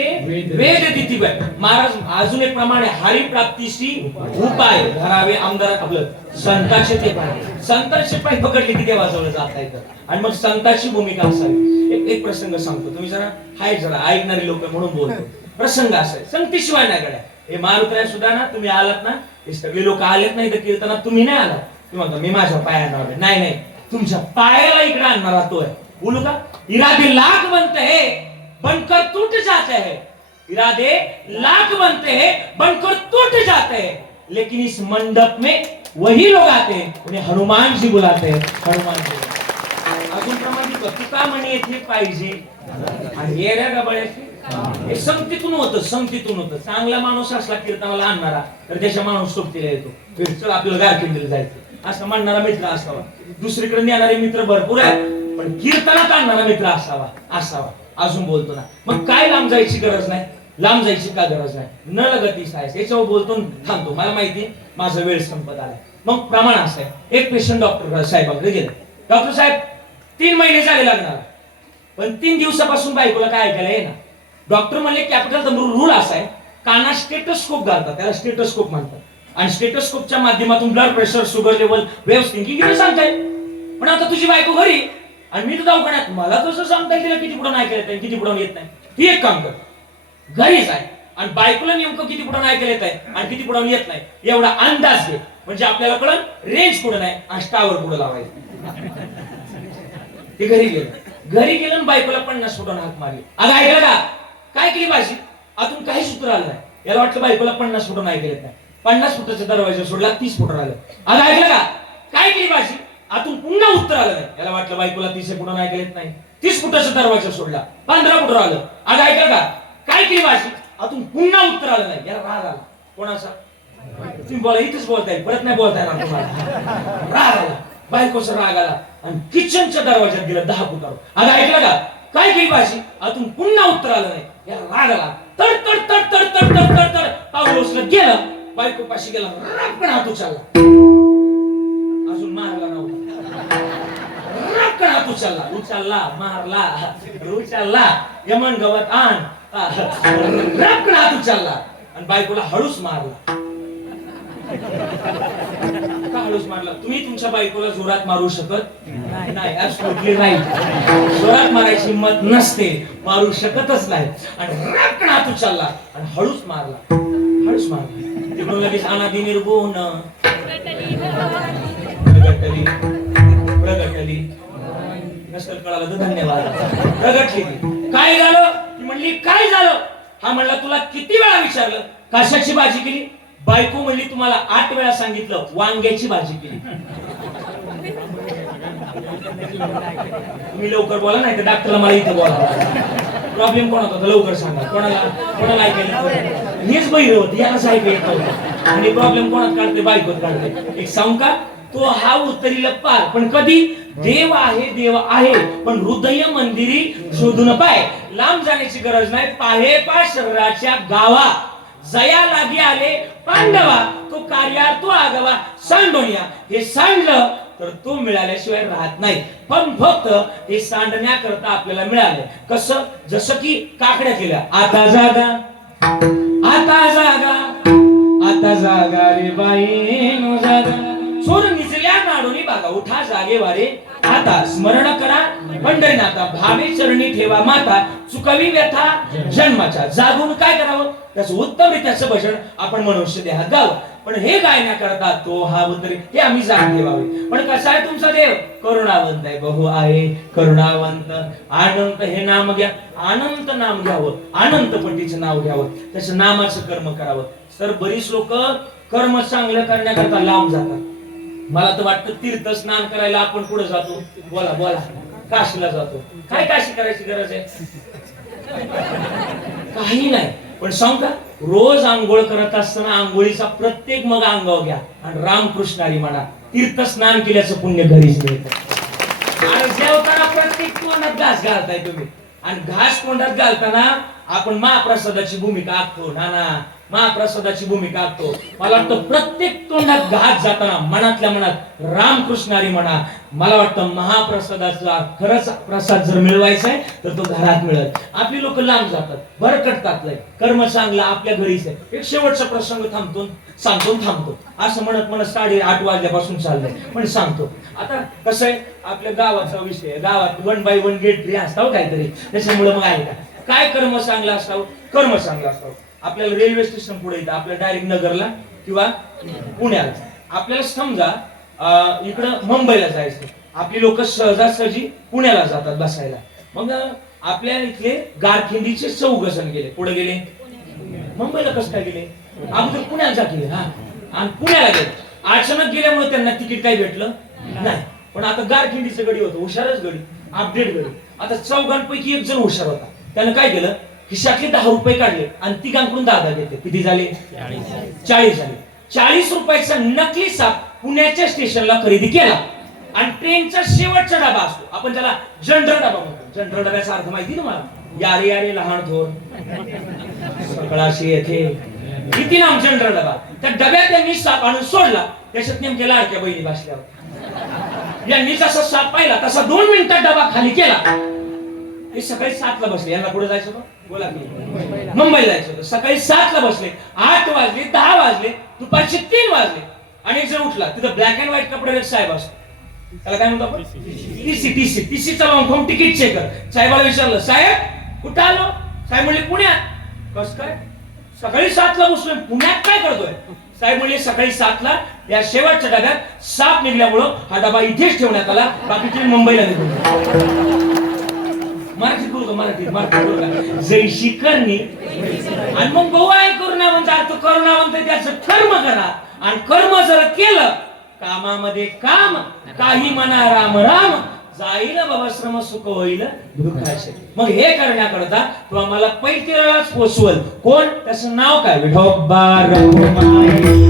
वेद तिथी महाराज अजून एक प्रमाणे हरी प्राप्तीशी उपाय धरावे आमदार. आपलं संताचे ते पाय, संतांचे पाय पकडले की देवाजवळ जाता येतं. आणि मग संताची भूमिका असावी. एक प्रसंग सांगतो, तुम्ही जरा हाय जरा ऐकणारी लोक म्हणून बोलतो. प्रसंग असाय संगतीशिवाय नाही गड्या. हे मारुत्र्या सुद्धा ना, तुम्ही आलात ना, हे सगळे लोक आलेत नाही तर कीर्तनात तुम्ही नाही आलात. तुम्ही म्हणता मी माझ्या पायाला नाही नाही, तुमच्या पायाला इकडे आणणार तो आहे. बोलू का? इरादे लाख बनते हैं बनकर टूट जाते हैं. इरादे लाख बनते हैं बनकर टूट जाते हैं. लेकिन इस मंडप में वही लोग आते हैं उन्हें हनुमान जी बुलाते हैं. हनुमान जी अजून प्रमाणे तुका म्हणे येथे पाहिजे. आणि हे रे गबळ्याची हे संगतीतून होतं. संगतीतून होतं. चांगला माणूस असला कीर्तनाला आणणारा तर त्याच्या माणूस सोबतीला येतो. चल आपल्याला गारकिंडीला जायचं असं म्हणणारा मित्र असावा. दुसरीकडे नेणारे मित्र भरपूर आहेत, पण कीर्तनात आणणारा मित्र असावा. अजून बोलतो ना, मग काय लांब जायची गरज नाही. लांब जायची का गरज नाही. न लगती सायस याच्यावर बोलतो थांबतो. मला माहिती माझा वेळ संपत आलाय. मग प्रमाण असं आहे, एक पेशंट डॉक्टर साहेबांकडे गेला. डॉक्टर साहेब 3 महिने झाले लागणार, पण 3 दिवसापासून बायकोला काय ऐकायला येईना. डॉक्टर म्हणले कॅपिटल रूल असा आहे, काना स्टेटोस्कोप घालतात, त्याला स्टेटोस्कोप म्हणतात. आणि स्टेटोस्कोपच्या माध्यमातून blood pressure, sugar level, wave thinking किती सांगताय. पण आता तुझी बायको घरी आणि मी तर दवाखान्यात, मला कसं सांगता येईल किती पुढे ऐकायला येत आहे किती पुढे येत नाही. ती एक काम कर, घरीच आहे आणि बायकोला नेमकं किती पुढे ऐकायला येत आहे आणि किती पुढे येत नाही एवढा अंदाज घे. म्हणजे आपल्याला कळलं रेंज पुढे नाही आणि स्टावर पुढे लावायचं. ते घरी गेलं आणि बायकोला 50 फुटांना हाक मारली. अगं ऐकलं का? काय केली भाषी? आतून काही सूत्र आलं नाही. याला वाटलं बायकोला 50 फुटांना ऐकायला येत नाही. 50 फुटाचा दरवाजा सोडला, 30 फुटावर आलं. अगं ऐकलं का? काय केली भाषी? आतून पुन्हा उत्तर आलं नाही. याला वाटलं बायकोला 30 फुटांना ऐकायला येत नाही. 30 फुटाचा दरवाजा सोडला, 15 फुटावर आलं. अगं ऐकलं का? काय केली भाषी? आतून पुन्हा उत्तर आलं नाही. याला राग आला. कोणाचा? तुम्ही बोला, इथेच बोलताय, परत नाही बोलताय ना तुम्हाला. राग आला, बायकोचा राग आला आणि किचनच्या दरवाज्यात गेलं 10 फुटावर. अगं ऐकलं का? काय केली भाषी? आतून पुन्हा उत्तर आलं नाही. याला राग आला. तड तड तड तड तड तड तड तड पाऊल उचलत गेलं, बायको पाशी गेला, रापकन हात उचलला. अजून मारला नव्हता. रापकन हात उचलला, मारला, उचलला, यमन गवत आण, रापकन हात उचलला आणि बायकोला हळूच मारला. का हळूच मारला? तुम्ही तुमच्या बायकोला जोरात मारू शकत नाही. ऍब्सोल्युटली नाही. जोरात मारायची हिंमत नसते, मारू शकतच नाही. आणि रापकन हात उचलला आणि हळूच मारला. तिकडून लगेच अनादि निर्गुण प्रगटली. नसेल कळालं तर धन्यवाद. प्रगटली. काय झालं? ती म्हणली काय झालं? हा म्हणला तुला किती वेळा विचारलं कशाची भाजी केली? बायको म्हणली तुम्हाला 8 वेळा सांगितलं वांग्याची भाजी केली. तुम्ही लवकर बोला, नाही तर डॉक्टरला मला इथे बोला. प्रॉब्लेम कोणाचा होता लवकर सांगा. कोणाला ऐकायला हेच बहिर होत, यालाच ऐकायला येत नव्हतं. आणि प्रॉब्लेम कोणात काढते? बायकोत काढते. एक सांगू का? तो हा उतरीला पार. पण कधी? देव आहे पण हृदय मंदिरी शोधून पाय. लांब जाण्याची गरज नाही. पाहे पा शरीराच्या गावा जया लागी आले पांडवा, तो कार्यार्थो आगवा सांडोनिया. हे सांडलं तर तो मिळाल्याशिवाय राहत नाही. पण फक्त हे सांडण्याकरता आपल्याला मिळालं. कसं? जसं की काकड्या केल्या. आता जागा, आता जागा, आता जागा रे बाई जागा. सोड निजल्या नाडोनी बागा, उठा जागे वारे आता. स्मरण करा पंढरीनाथा, भावे चरणी ठेवा माता. चुकावी व्यथा जन्माच्या. जागून काय करावं? त्याचं उत्तम त्याचं भजन आपण मनुष्य देहात गावं. पण हे गायण्याकरता तो हा उतरी हे आम्ही जाग ठेवावे. पण कसा आहे तुमचा देव? करुणावंत आहे, बहु आहे करुणावंत. अनंत हे नाम घ्या, अनंत नाम घ्यावं, अनंत पटीचं नाव घ्यावं, त्याचं नामाचं कर्म करावं. तर बरीच लोक कर्म चांगलं करण्याकरता लांब जातात. मला तर वाटतं तीर्थ स्नान करायला आपण पुढे जातो. बोला काशीला जातो. काय काशी करायची गरज आहे? काही नाही. पण सांग का? रोज आंघोळ करत असताना आंघोळीचा प्रत्येक मग अंगावर घ्या आणि रामकृष्णारी म्हणा. तीर्थ स्नान केल्याचं पुण्य घरीच मिळतं. आणि जेवताना प्रत्येक तोंडात घास घालताय तुम्ही. आणि घास तोंडात घालताना आपण महाप्रसादाची भूमिका आखतो नाना, महाप्रसादाची भूमिका आखतो. मला वाटतं प्रत्येक तोंडात घात जाताना मनातल्या मनात रामकृष्ण हरी म्हणा. मला वाटतं महाप्रसादाचा खरंच प्रसाद जर मिळवायचा आहे तर तो घरात मिळत. आपली लोक लांब जातात, भरकटतात. कर्म चांगलं आपल्या घरीच आहे. एक शेवटचा प्रसंग थांबतो असं म्हणत म्हणत 8:30 वाजल्यापासून चाललंय, पण सांगतो. आता कसं आहे, आपल्या गावाचा विषय, गावात 1 by 1 गेट फ्री असताव काहीतरी, त्याच्यामुळे मग आहे का काय कर्म चांगलं असताव, कर्म चांगलं असताव. आपल्याला रेल्वे स्टेशन पुढे येतं, आपल्याला डायरेक्ट नगरला किंवा पुण्याला. आपल्याला समजा इकडं मुंबईला जायचं, आपली लोक सहजासहजी पुण्याला जातात बसायला. मग आपल्या इथले गारखिंडीचे 4 जण गेले. पुढे गेले मुंबईला. कसं काय गेले? अगोदर पुण्याला जा गेले. आणि पुण्याला गेले. अचानक गेल्यामुळे त्यांना तिकीट काही भेटलं नाही. पण आता गारखिंडीचं गडी होतं, हुशारच गडी, अपडेट गडी. आता 4 एक जण हुशार होता. त्यानं काय केलं, खिशातले 10 रुपये काढले आणि तिघांकडून 10 घेतले. किती झाले? 40 झाले. 40 रुपयाचा नकली साप पुण्याच्या स्टेशनला खरेदी केला. आणि ट्रेनचा शेवटचा डबा असतो, आपण त्याला जनरल डबा म्हणतो. जनरल डब्याचा अर्थ माहिती तुम्हाला? यारे यारे लहान थोर सकळाशी येथे, किती नाम जनरल डबा. त्या डब्यात त्यांनी साप आणून सोडला. त्याच्यात नेमके लाडक्या बहिणी बसल्यावर यांनी जसा साप पाहिला तसा 2 मिनिटात डबा खाली केला. हे सकाळी 7ला बसले. यांना कुठे जायचं होतं? बोला की मुंबईला जायचं होतं. सकाळी 7ला बसले, 8 वाजले, 10 वाजले, दुपारचे 3 वाजले. आणि एक जण उठला. तिथं ब्लॅक अँड व्हाईट कपडे साहेब असतो, त्याला काय म्हणतो आपण? टीसीचा लावून फॉर्म तिकीट चेकर. साहेबाला विचारलं, साहेब कुठं आलो? साहेब म्हणले पुण्यात. कस काय? सकाळी 7ला बसलोय, पुण्यात काय करतोय? साहेब म्हणले सकाळी 7ला या शेवटच्या डब्यात साप निघल्यामुळं हा डबा इथेच ठेवण्यात आला, बाकी तुम्ही मुंबईला निघून. मराठीत बोलू का? मराठीत जैशी करणी. आणि मग भाऊ आहे करुणावंत, अर्थ करुणावंत त्याचं कर्म करा. आणि कर्म जर केलं, कामामध्ये काम, काही म्हणा राम राम, जाईल बाबा श्रम सुख होईल दुःखाचे. मग हे करण्याकरता तो आम्हाला पैठेरालाच पोचवल. कोण? त्याचं नाव काय? विठोबा रखुमाई.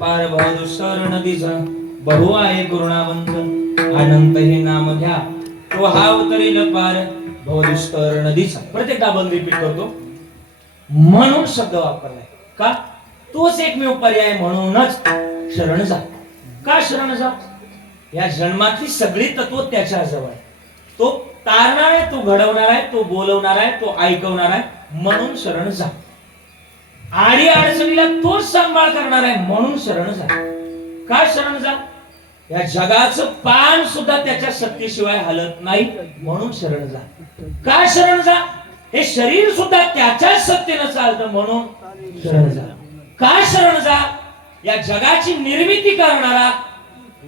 पार भावदुस्तर नदीचा बहु आहे करुणावंत, अनंत हे नाम घ्या तो हा उतरेल पार भावदुस्तर नदीचा. प्रत्येक दाबन रिपीट करतो. म्हणून शब्द वापरलाय. का? तोच एकमेव पर्याय म्हणूनच शरण जा. का शरण जा? या जन्मातली सगळी तत्व त्याच्या जवळ आहे. तो तारणार आहे, तो घडवणार आहे, तो बोलवणार आहे, तो ऐकवणार आहे, म्हणून शरण जा. आडी अडचणीला तोच सांभाळ करणार आहे, म्हणून शरण जा. का शरण जा? या जगाचं पान सुद्धा त्याच्या शक्तीशिवाय हलत नाही, म्हणून शरण जा. का शरण जा? हे शरीर सुद्धा त्याच्याच सत्तेनं चालतं, म्हणून शरण जा. का शरण जा? या जगाची निर्मिती करणारा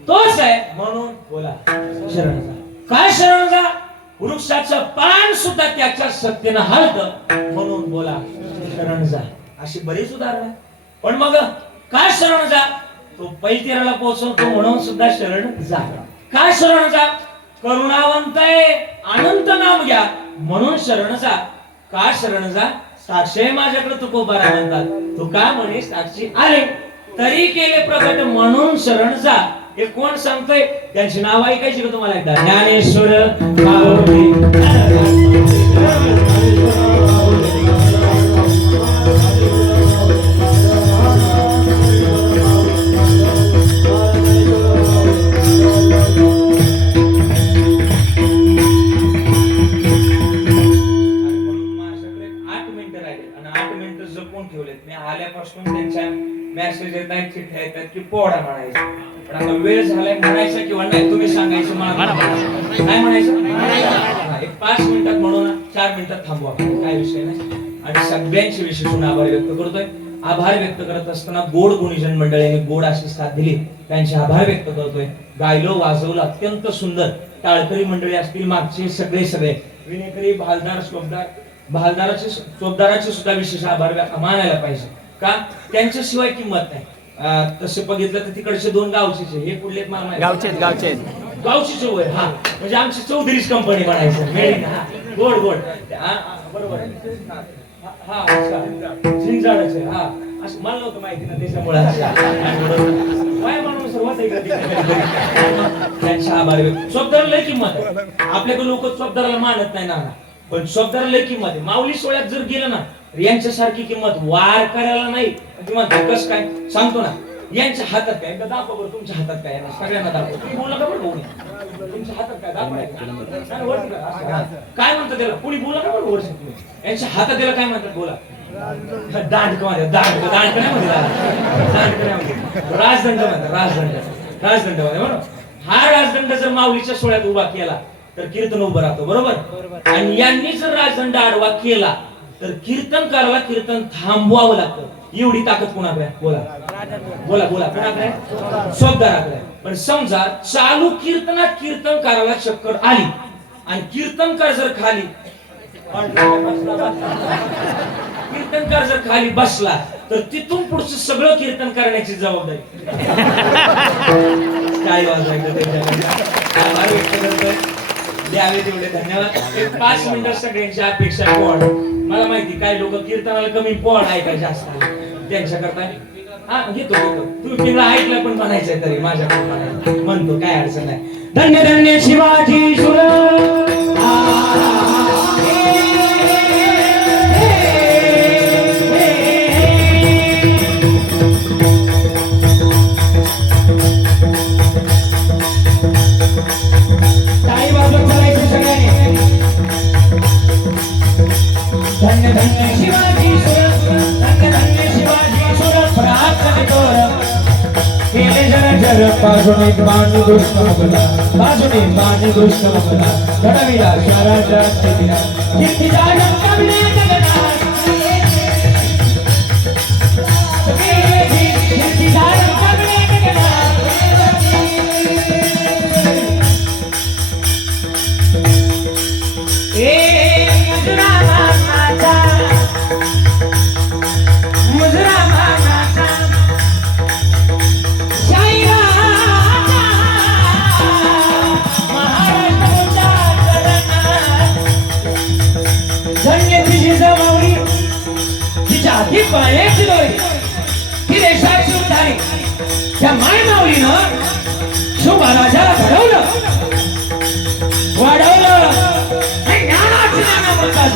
तोच आहे, म्हणून बोला शरण जा. काय शरण जा? वृक्षाचं पान सुद्धा त्याच्या सत्तेनं हलतं, म्हणून बोला शरण जा. अशी बरीच उदाहरणं. पण मग काय शरण जा? तो पैतीराला पोहोचवतो, म्हणून सुद्धा शरण जा. काय शरण जा? करुणावंत आहे, अनंत नाम घ्या, म्हणून शरण जा. का शरण जा? साक्षी माझ्याकडे तुकोबारा म्हणतात. तू का म्हणे साक्षी आले तरी केले प्रकट, म्हणून शरण जा. हे कोण सांगतोय? त्यांची नाव ऐकायची का तुम्हाला एकदा? ज्ञानेश्वर मेसेज येत आहेत, चिठ्ठ्या येतात की पोळा म्हणायचं. पण आता वेळ झालाय म्हणायचं किंवा नाही तुम्ही सांगायचं. मला काय म्हणायचं? एक 5 मिनिटात म्हणून 4 मिनिटात थांबवा, काय विषय नाही. आणि सगळ्यांचे विशेषून आभार व्यक्त करतोय. आभार व्यक्त करत असताना गोड गुणीजन मंडळीने गोड अशी साथ दिली, त्यांचे आभार व्यक्त करतोय. गायलो वाजवलं अत्यंत सुंदर. टाळकरी मंडळी असतील, मागचे सगळे विनेकरी, भालदार, चोपदाराचे सुद्धा विशेष आभार मानायला पाहिजे. का? त्यांच्याशिवाय किंमत नाही. तसे बघितलं तर तिकडचे 2 गावचे, हे कुठले गावचे होय. हा म्हणजे आमची चौधरीच कंपनी बनायचं. गोड बरोबर. हा झिंजाडाचे. हा असं मला नव्हतं माहिती ना, त्याच्यामुळे काय म्हणून सर्वात त्यांच्या आभार. चोपदाराला लय किंमत आहे. आपल्याकडे लोक चोपदाराला मानत नाही ना, पण चोपदाराला लय किंमत आहे. माऊली सोहळ्यात जर गेलं ना, यांच्यासारखी किंमत वार करायला नाही. किंमत कसं काय सांगतो ना. यांच्या हातात काय, एकदा दाखव बरं. तुमच्या हातात काय? सगळ्यांना दाखव. तुम्ही बोला का बरं? तुमच्या हातात काय काय म्हणतात त्याला? कोणी बोला का बरं? वर्ष तुम्ही यांच्या हातात त्याला काय म्हणतात? बोला. दांडक म्हणतात. दांडक नाही म्हणतात, राजदंड म्हणतात. राजदंड बरोबर. हा राजदंड जर माऊलीच्या सोहळ्यात उभा केला तर कीर्तन उभं राहतो, बरोबर. आणि यांनी जर राजदंड आडवा केला तर कीर्तनकाराला कीर्तन थांबवावं लागतं. एवढी ताकद कोणाकडे? बोला कोणाकडे? शब्दाराकडे. पण समजा चालू कीर्तनात कीर्तनकाराला चक्कर आली आणि कीर्तनकार जर खाली बसला तर तिथून पुढचं सगळं कीर्तन करण्याची जबाबदारी काय वाजवायचं द्यावे तेवढे धन्यवाद. 5 मिनिटं सगळ्यांची अपेक्षा पोळ. मला माहिती काय लोक कीर्तनाला कमी पोळ ऐकायचे असतात, त्यांच्याकरता हा घेतो. तुम्ही तिला ऐकलं पण म्हणायचंय तरी माझ्याकडे म्हणतो, काय अडचण नाही. धन्य धन्य शिवाजी सुर. धन्य धन्य शिवाजी सुर, धन्य धन्य शिवाजी सुर. केले जर पाजुनी पाणी दृष्ट मुगला, पाजुनी पाणी दृष्ट मुगला. घडविला शहराच्या स्थितीला कीर्ती जागत कविने जगनात. कीर्ती जागत कविने जगनात. पायाची दोरी ही देशाची उद्धारी. त्या माय माऊलीनं शिवबालाजाला घडवलं, वाढवलं, ज्ञानाची नाना म्हणतात.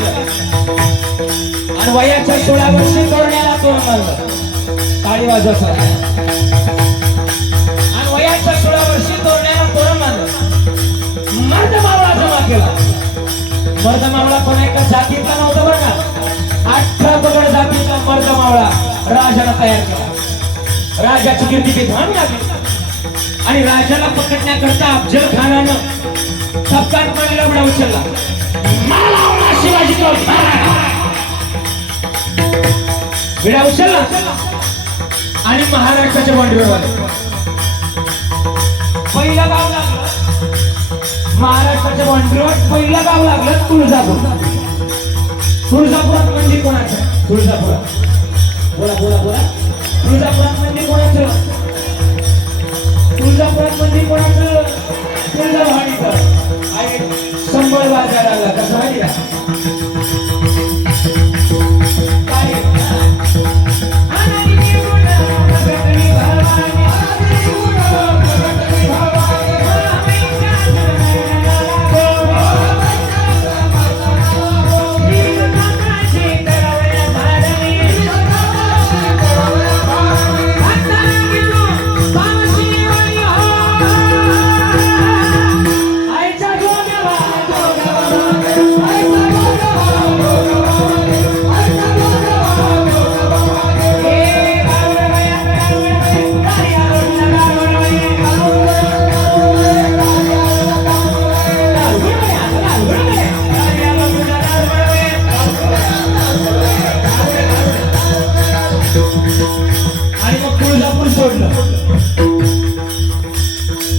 आणि वयाच्या 16 वर्षी तोरण्याला तोरण मारलं. टाळी वाजवा सर. आणि वयाच्या 16 वर्षी तोरण्याला तोरण मारलं. मर्द मावळा जमा केला. मर्द मावळा पण एका जातीतला नव्हता बरं का. 18 पगड जातीचा मर्द मावळा राजाला तयार केला. राजाची कीर्ती बेधाम लागली आणि राजाला पकडण्याकरता अफजल खानानं धक्कात मारलेला विडा उचलला. शिवाजी विडा उचलला आणि महाराष्ट्राच्या बाँड्रीवर आले. पहिलं गाव लागलं महाराष्ट्राच्या बाँड्रीवर. पहिलं गाव लागलं तुळजापूर. तुळजापुरात मंदिर कोणाचं? तुळजापुरात. बोला बोला बोला. तुळजापुरात मंदिर कोणाचं? तुळजापुरात मंदिर कोणाचं? तुळजाभवानीचं. आणि संबळ बाजार आला कसं माहिती का?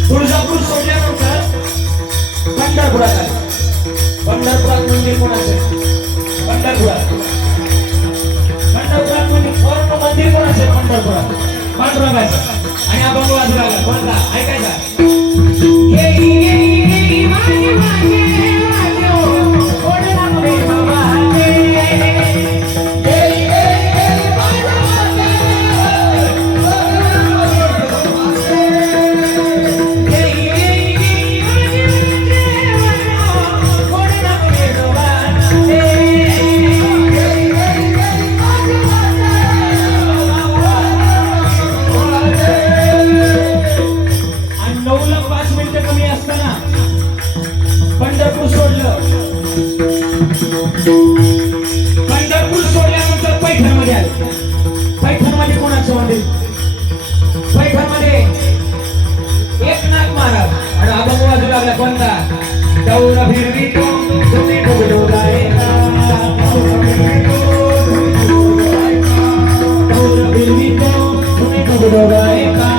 तुळजापूर सोडल्यानंतर पंढरपुरात आले. पंढरपुरात मंदिर कोणाचं? पंढरपुरात मंदिर पूर्ण मंदिर कोणाचं? पंढरपुरात पांडुरंगाचं. आणि अभंग वाजू लागला कोणता? ऐकायचा. पंढरपूर सोडल्यानंतर पैठणमध्ये आले. पैठणमध्ये कोणाचं मंदिर? पैठणमध्ये एकनाथ महाराज. आणि अभंग वाजू लागला कोणता? दौरा फिरवितो तुम्ही डोलाय का. दौरा फिरवितो तुम्ही डोलाय का.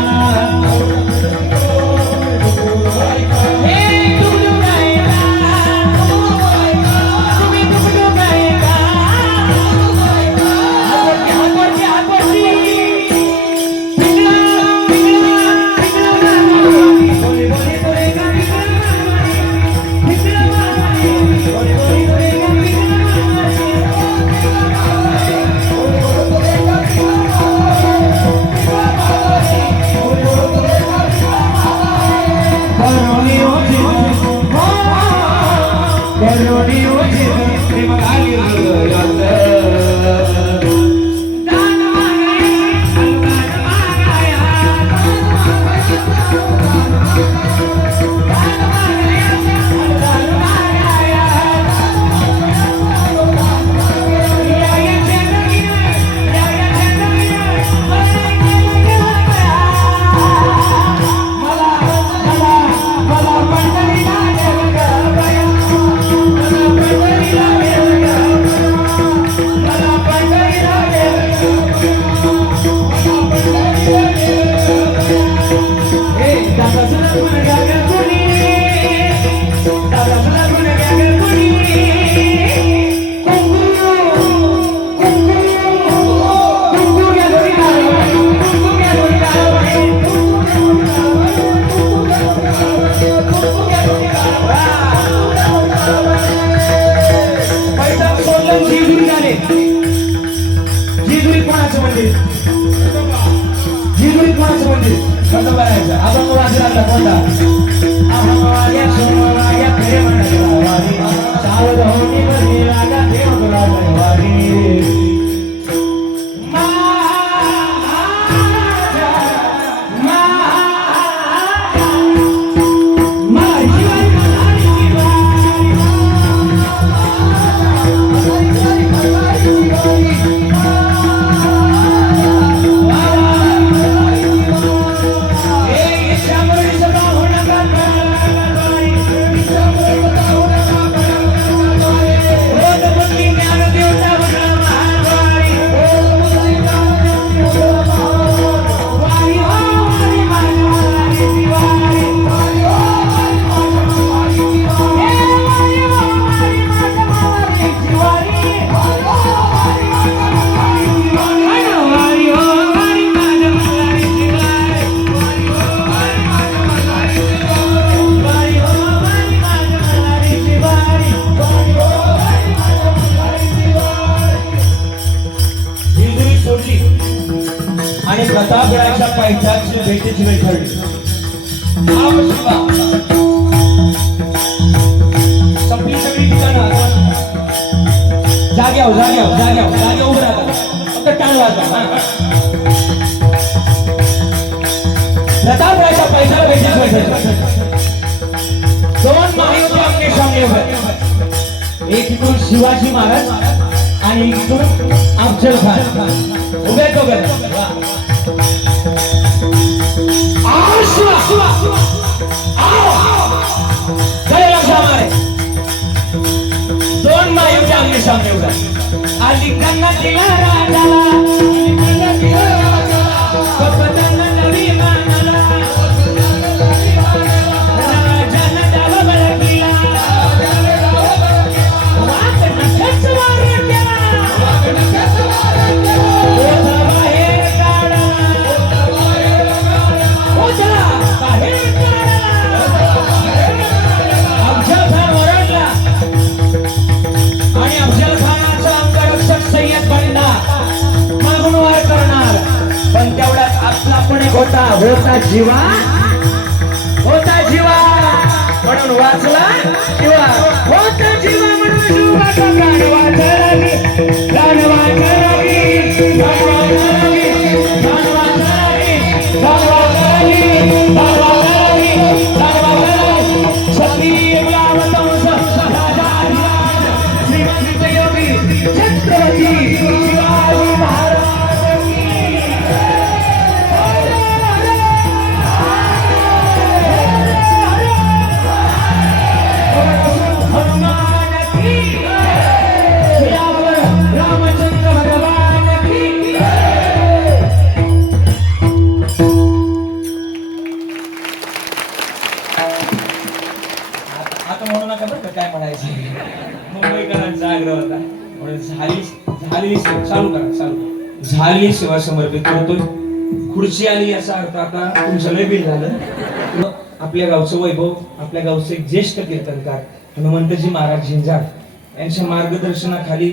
जेजुरी कोणाचं मंदिर? जेजुरी कोणाचं मंदिर? कसं बघायचं? अभंग वाजू लागला कोणता? अहमवाया सोमवाया प्रेम नगरावारी सावधानी बनी लागा देव गुलाबाई आणि प्रतापगडाच्या पैठणची भेटीची वेळ ठरली. संपली सगळी ठिकाणं. जाग्यावर उभं राहतात. फक्त टाळ वाजवा. प्रतापगडाच्या पैठणला भेटीची वेळ ठरली. दोन महायुद्ध आमने सामने उभे. एक इकडून शिवाजी महाराज आणि इकडून अफजल खान उभे दोघे. दोन महायुद्ध आमने सामने उभे. आधी गंगा किनारा होता जीवा म्हणून वाचला किंवा होता जीवा म्हणून जीवाचा प्राण वाचला. श्रीमंत योगी छत्रपती शिवाजी महाराज. काय म्हणायचं मुंबईकरांचा आग्रह होता म्हणून झाली सेवा समर्पित करतोय. खुर्ची आली याचा अर्थ आता तुमचं लय बिल झालं. आपल्या गावचं वैभव, आपल्या गावचे एक ज्येष्ठ कीर्तनकार हनुमंतजी महाराज झिंजार यांच्या मार्गदर्शनाखाली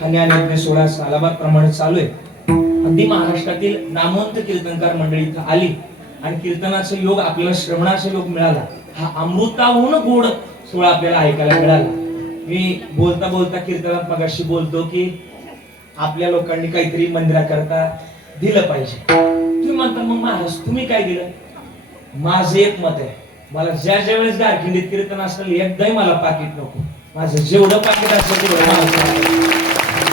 हा ज्ञानयज्ञ सोहळा सालाबाद प्रमाणे चालू आहे. अगदी महाराष्ट्रातील नामवंत कीर्तनकार मंडळी इथं आली आणि कीर्तनाचा योग आपल्याला श्रवणाचा योग मिळाला. हा अमृताहून गोड सोहळा आपल्याला ऐकायला मिळाला. मी बोलता बोलता कीर्तनात मगाशी बोलतो की आपल्या लोकांनी काहीतरी मंदिराकरता दिलं पाहिजे. तुम्ही म्हणता मग महाराज तुम्ही काय दिलं? माझं एक मत आहे, मला ज्या ज्या वेळेस गारखिंडीत कीर्तन असेल एकदाही मला पाकिट नको. माझं जेवढं पाकिट असेल तेवढं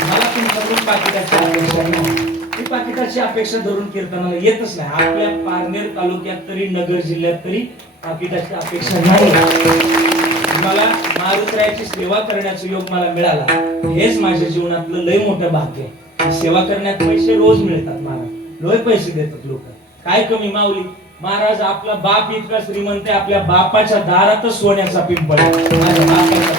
मला तुमच्याकडून पाकिटाची अपेक्षा नाही. ती पाकिटाची अपेक्षा धरून कीर्तनाला येतच नाही. आपल्या पारनेर तालुक्यात तरी नगर जिल्ह्यात तरी पाकिटाची अपेक्षा नाही. मला मारुतरायाची सेवा करण्याचा योग मला मिळाला, हेच माझ्या जीवनातलं लय मोठं भाग्य आहे. सेवा करण्यात पैसे रोज मिळतात. महाराज लय पैसे देतात लोक. काय कमी माऊली? महाराज आपला बाप इतका श्रीमंत आहे, आपल्या बापाच्या दारातच सोन्याचा पिंपळ आहे. माझ्या बापाच्या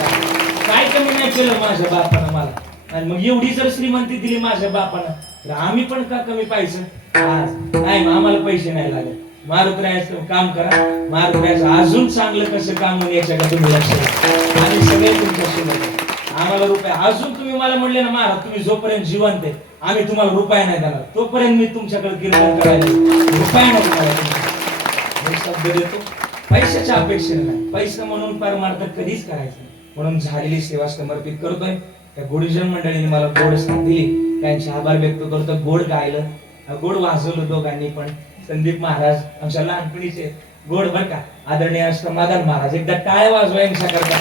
काय कमी नाही केलं माझ्या बापानं मला. आणि मग एवढी जर श्रीमंती दिली माझ्या बापानं तर आम्ही पण का कमी पाहिजे? नाही आम्हाला पैसे नाही लागत. मारुतरायाचं काम करा. मारुतरायाचं अजून चांगलं कसं काम याच्याकडे तुम्ही लक्ष द्या आणि सगळे तुमच्याशी आम्हाला रुपये अजून तुम्ही मला म्हणले ना महाराज तुम्ही जोपर्यंत जिवंत आहे आम्ही तुम्हाला रुपया नाही देणार, तोपर्यंत मी तुमच्याकडे कीर्तन करायला रुपया नाही तुम्हाला शब्द देतो. पैशाच्या अपेक्षेने नाही. पैसा म्हणून परमार्थ कधीच करायचं. म्हणून झालेली सेवा समर्पित करतोय. त्या गुरुजन मंडळीने मला गोड साथ दिली, त्यांचे आभार व्यक्त करतो. गोड गायलं, गोड वाजवलं दोघांनी पण. संदीप महाराज आमच्या लहानपणीचे गोड बर का, आदरणीय समाधान महाराज एकदा टाळ्या वाजवा यांच्याकरता.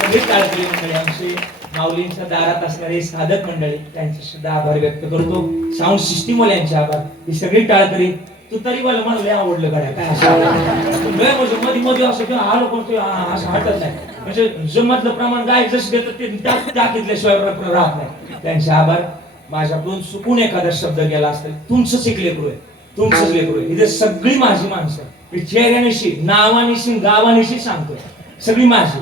सगळी टाळकरी मंडळी, आमची माऊलींच्या दारात असणारी साधक मंडळी त्यांचे सुद्धा आभार व्यक्त करतो. साऊंड सिस्टीम वाल्यांचे आभार. ही सगळी टाळकरी. तू तरी मला लय आवडलं गड्या काय असं मध्ये मध्ये असं किंवा आलो करतो असं हटत नाही. म्हणजे जमतलं प्रमाण गाय जसं देतात ते टाकीतल्याशिवाय राहत नाही. त्यांचे आभार. माझ्याकडून चुकून एखादा शब्द गेला असेल, तुमचंच एक लेकरू आहे, तुमचंच लेकरू आहे. इथे सगळी माझी माणसं चेहऱ्यानिशी नावानिशी गावानिशी सांगतोय, सगळी माझी.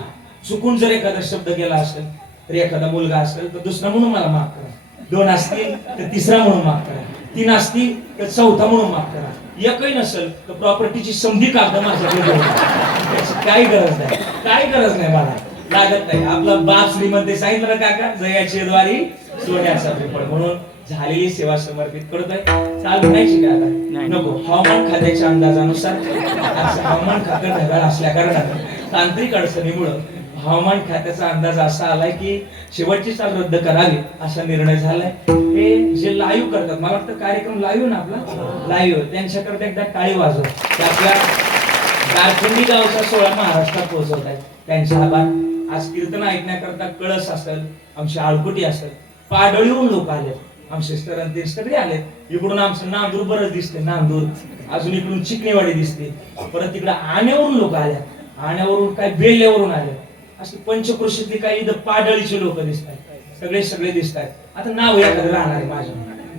चुकून जर एखादा शब्द गेला असेल तर एखादा मुलगा असेल तर दुसरा म्हणून मला माफ करा. दोन असतील तर तिसरा म्हणून माफ करा. तीन असतील तर चौथा म्हणून माफ करा. एकही नसेल तर प्रॉपर्टीची समधी कागद माझ्याकडे त्याची काही गरज नाही, काही गरज नाही मला लागत नाही. आपला बाप श्रीमंत सांगितलं ना काका, जयाची द्वारी सोन्याचा पिंपळ. म्हणून झालेली सेवा समर्पित करतोय. चाल म्हणायची का आता नको. हवामान खात्याच्या अंदाजानुसार आज हवामान खातं ढगाळ असल्या कारणाने तांत्रिक अडचणीमुळं हवामान खात्याचा अंदाज असा आलाय की शेवटची चाल रद्द करावी असा निर्णय झालाय. हे जे लाईव्ह करतात, मला वाटतं कार्यक्रम लाईव्ह ना आपला लाईव्ह, त्यांच्याकडे एकदा टाळी वाजव. ते आपल्या गारखंडी गावचा 16 महाराष्ट्रात पोहोचवत आहेत. त्यांचे आभार. आज कीर्तन ऐकण्याकरता कळस असेल, आमची आळकुटी असेल, पाडळीहून लोक आले, आमचे तीर्थरी आले. इकडून आमचं नांदूर बरंच दिसते, नांदूर. अजून इकडून चिकणीवाडी दिसते. परत तिकडे आण्यावरून लोक आल्या, आण्यावरून काय बेल्ल्यावरून आले. अशी पंचक्रोशीतली काही इथं पाडळीचे लोक दिसत आहेत. सगळे दिसत आहेत. आता नाव याकडे राहणार आहे माझं,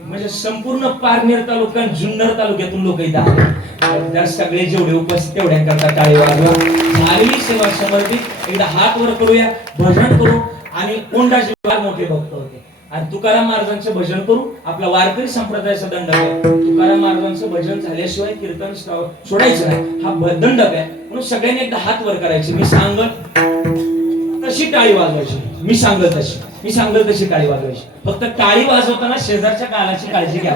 म्हणजे संपूर्ण पारनेर तालुका जुन्नर तालुक्यातून लोक इथं आले. त्या सगळे जेवढे उपस्थित तेवढ्यांकरता टाळी वाजवा. झालेली सेवा समर्पित. एकदा हात वर करूया, भजन करू. आणि कोंडाचे फार मोठे भक्त होते आणि तुकाराम महाराजांचे भजन करू. आपला वारकरी संप्रदायाचा दंडक आहे, तुकाराम महाराजांचं भजन झाल्याशिवाय कीर्तन सोडायचं नाही, हा दंडक आहे. म्हणून सगळ्यांनी एकदा हात वर करायचे. मी सांगत तशी टाळी वाजवायची, मी सांगत तशी टाळी वाजवायची. फक्त टाळी वाजवताना शेजारच्या कानाची काळजी घ्या.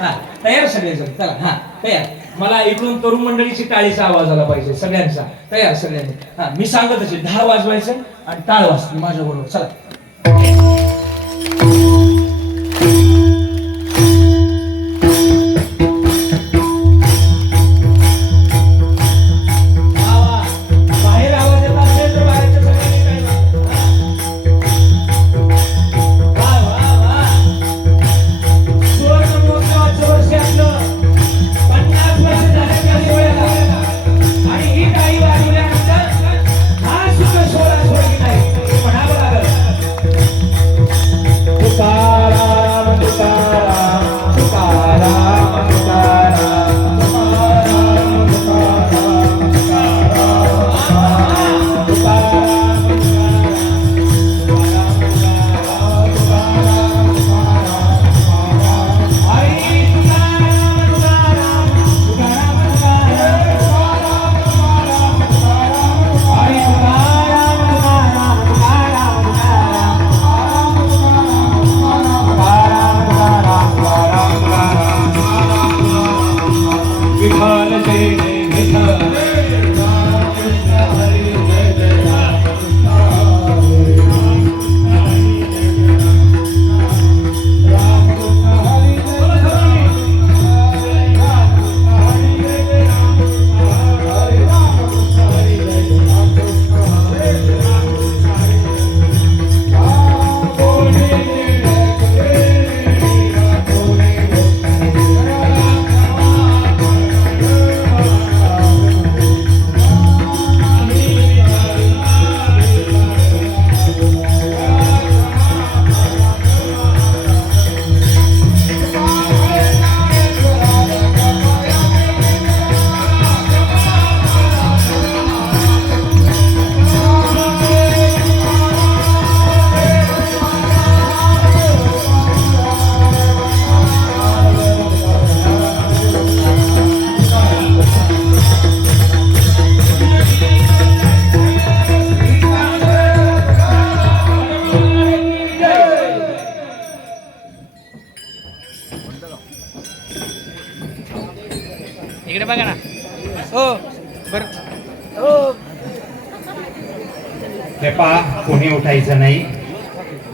हा तयार सगळेजण, चला हा तयार. मला इकडून तरुण मंडळीची टाळीचा आवाज आला पाहिजे सगळ्यांचा. तयार सगळ्यांनी. हा मी सांगत तशी 10 वाजवायचं आणि टाळ वाजते माझ्या बरोबर. चला. इकडे बघा ना. हो बर. हो हे पहा, कोणी उठायचं नाही.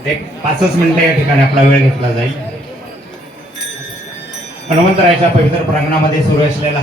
एक 5च मिनिटं या ठिकाणी आपला वेळ घेतला जाईल. हनुमंतरायाच्या पवित्र प्रांगणामध्ये सुरू असलेला हा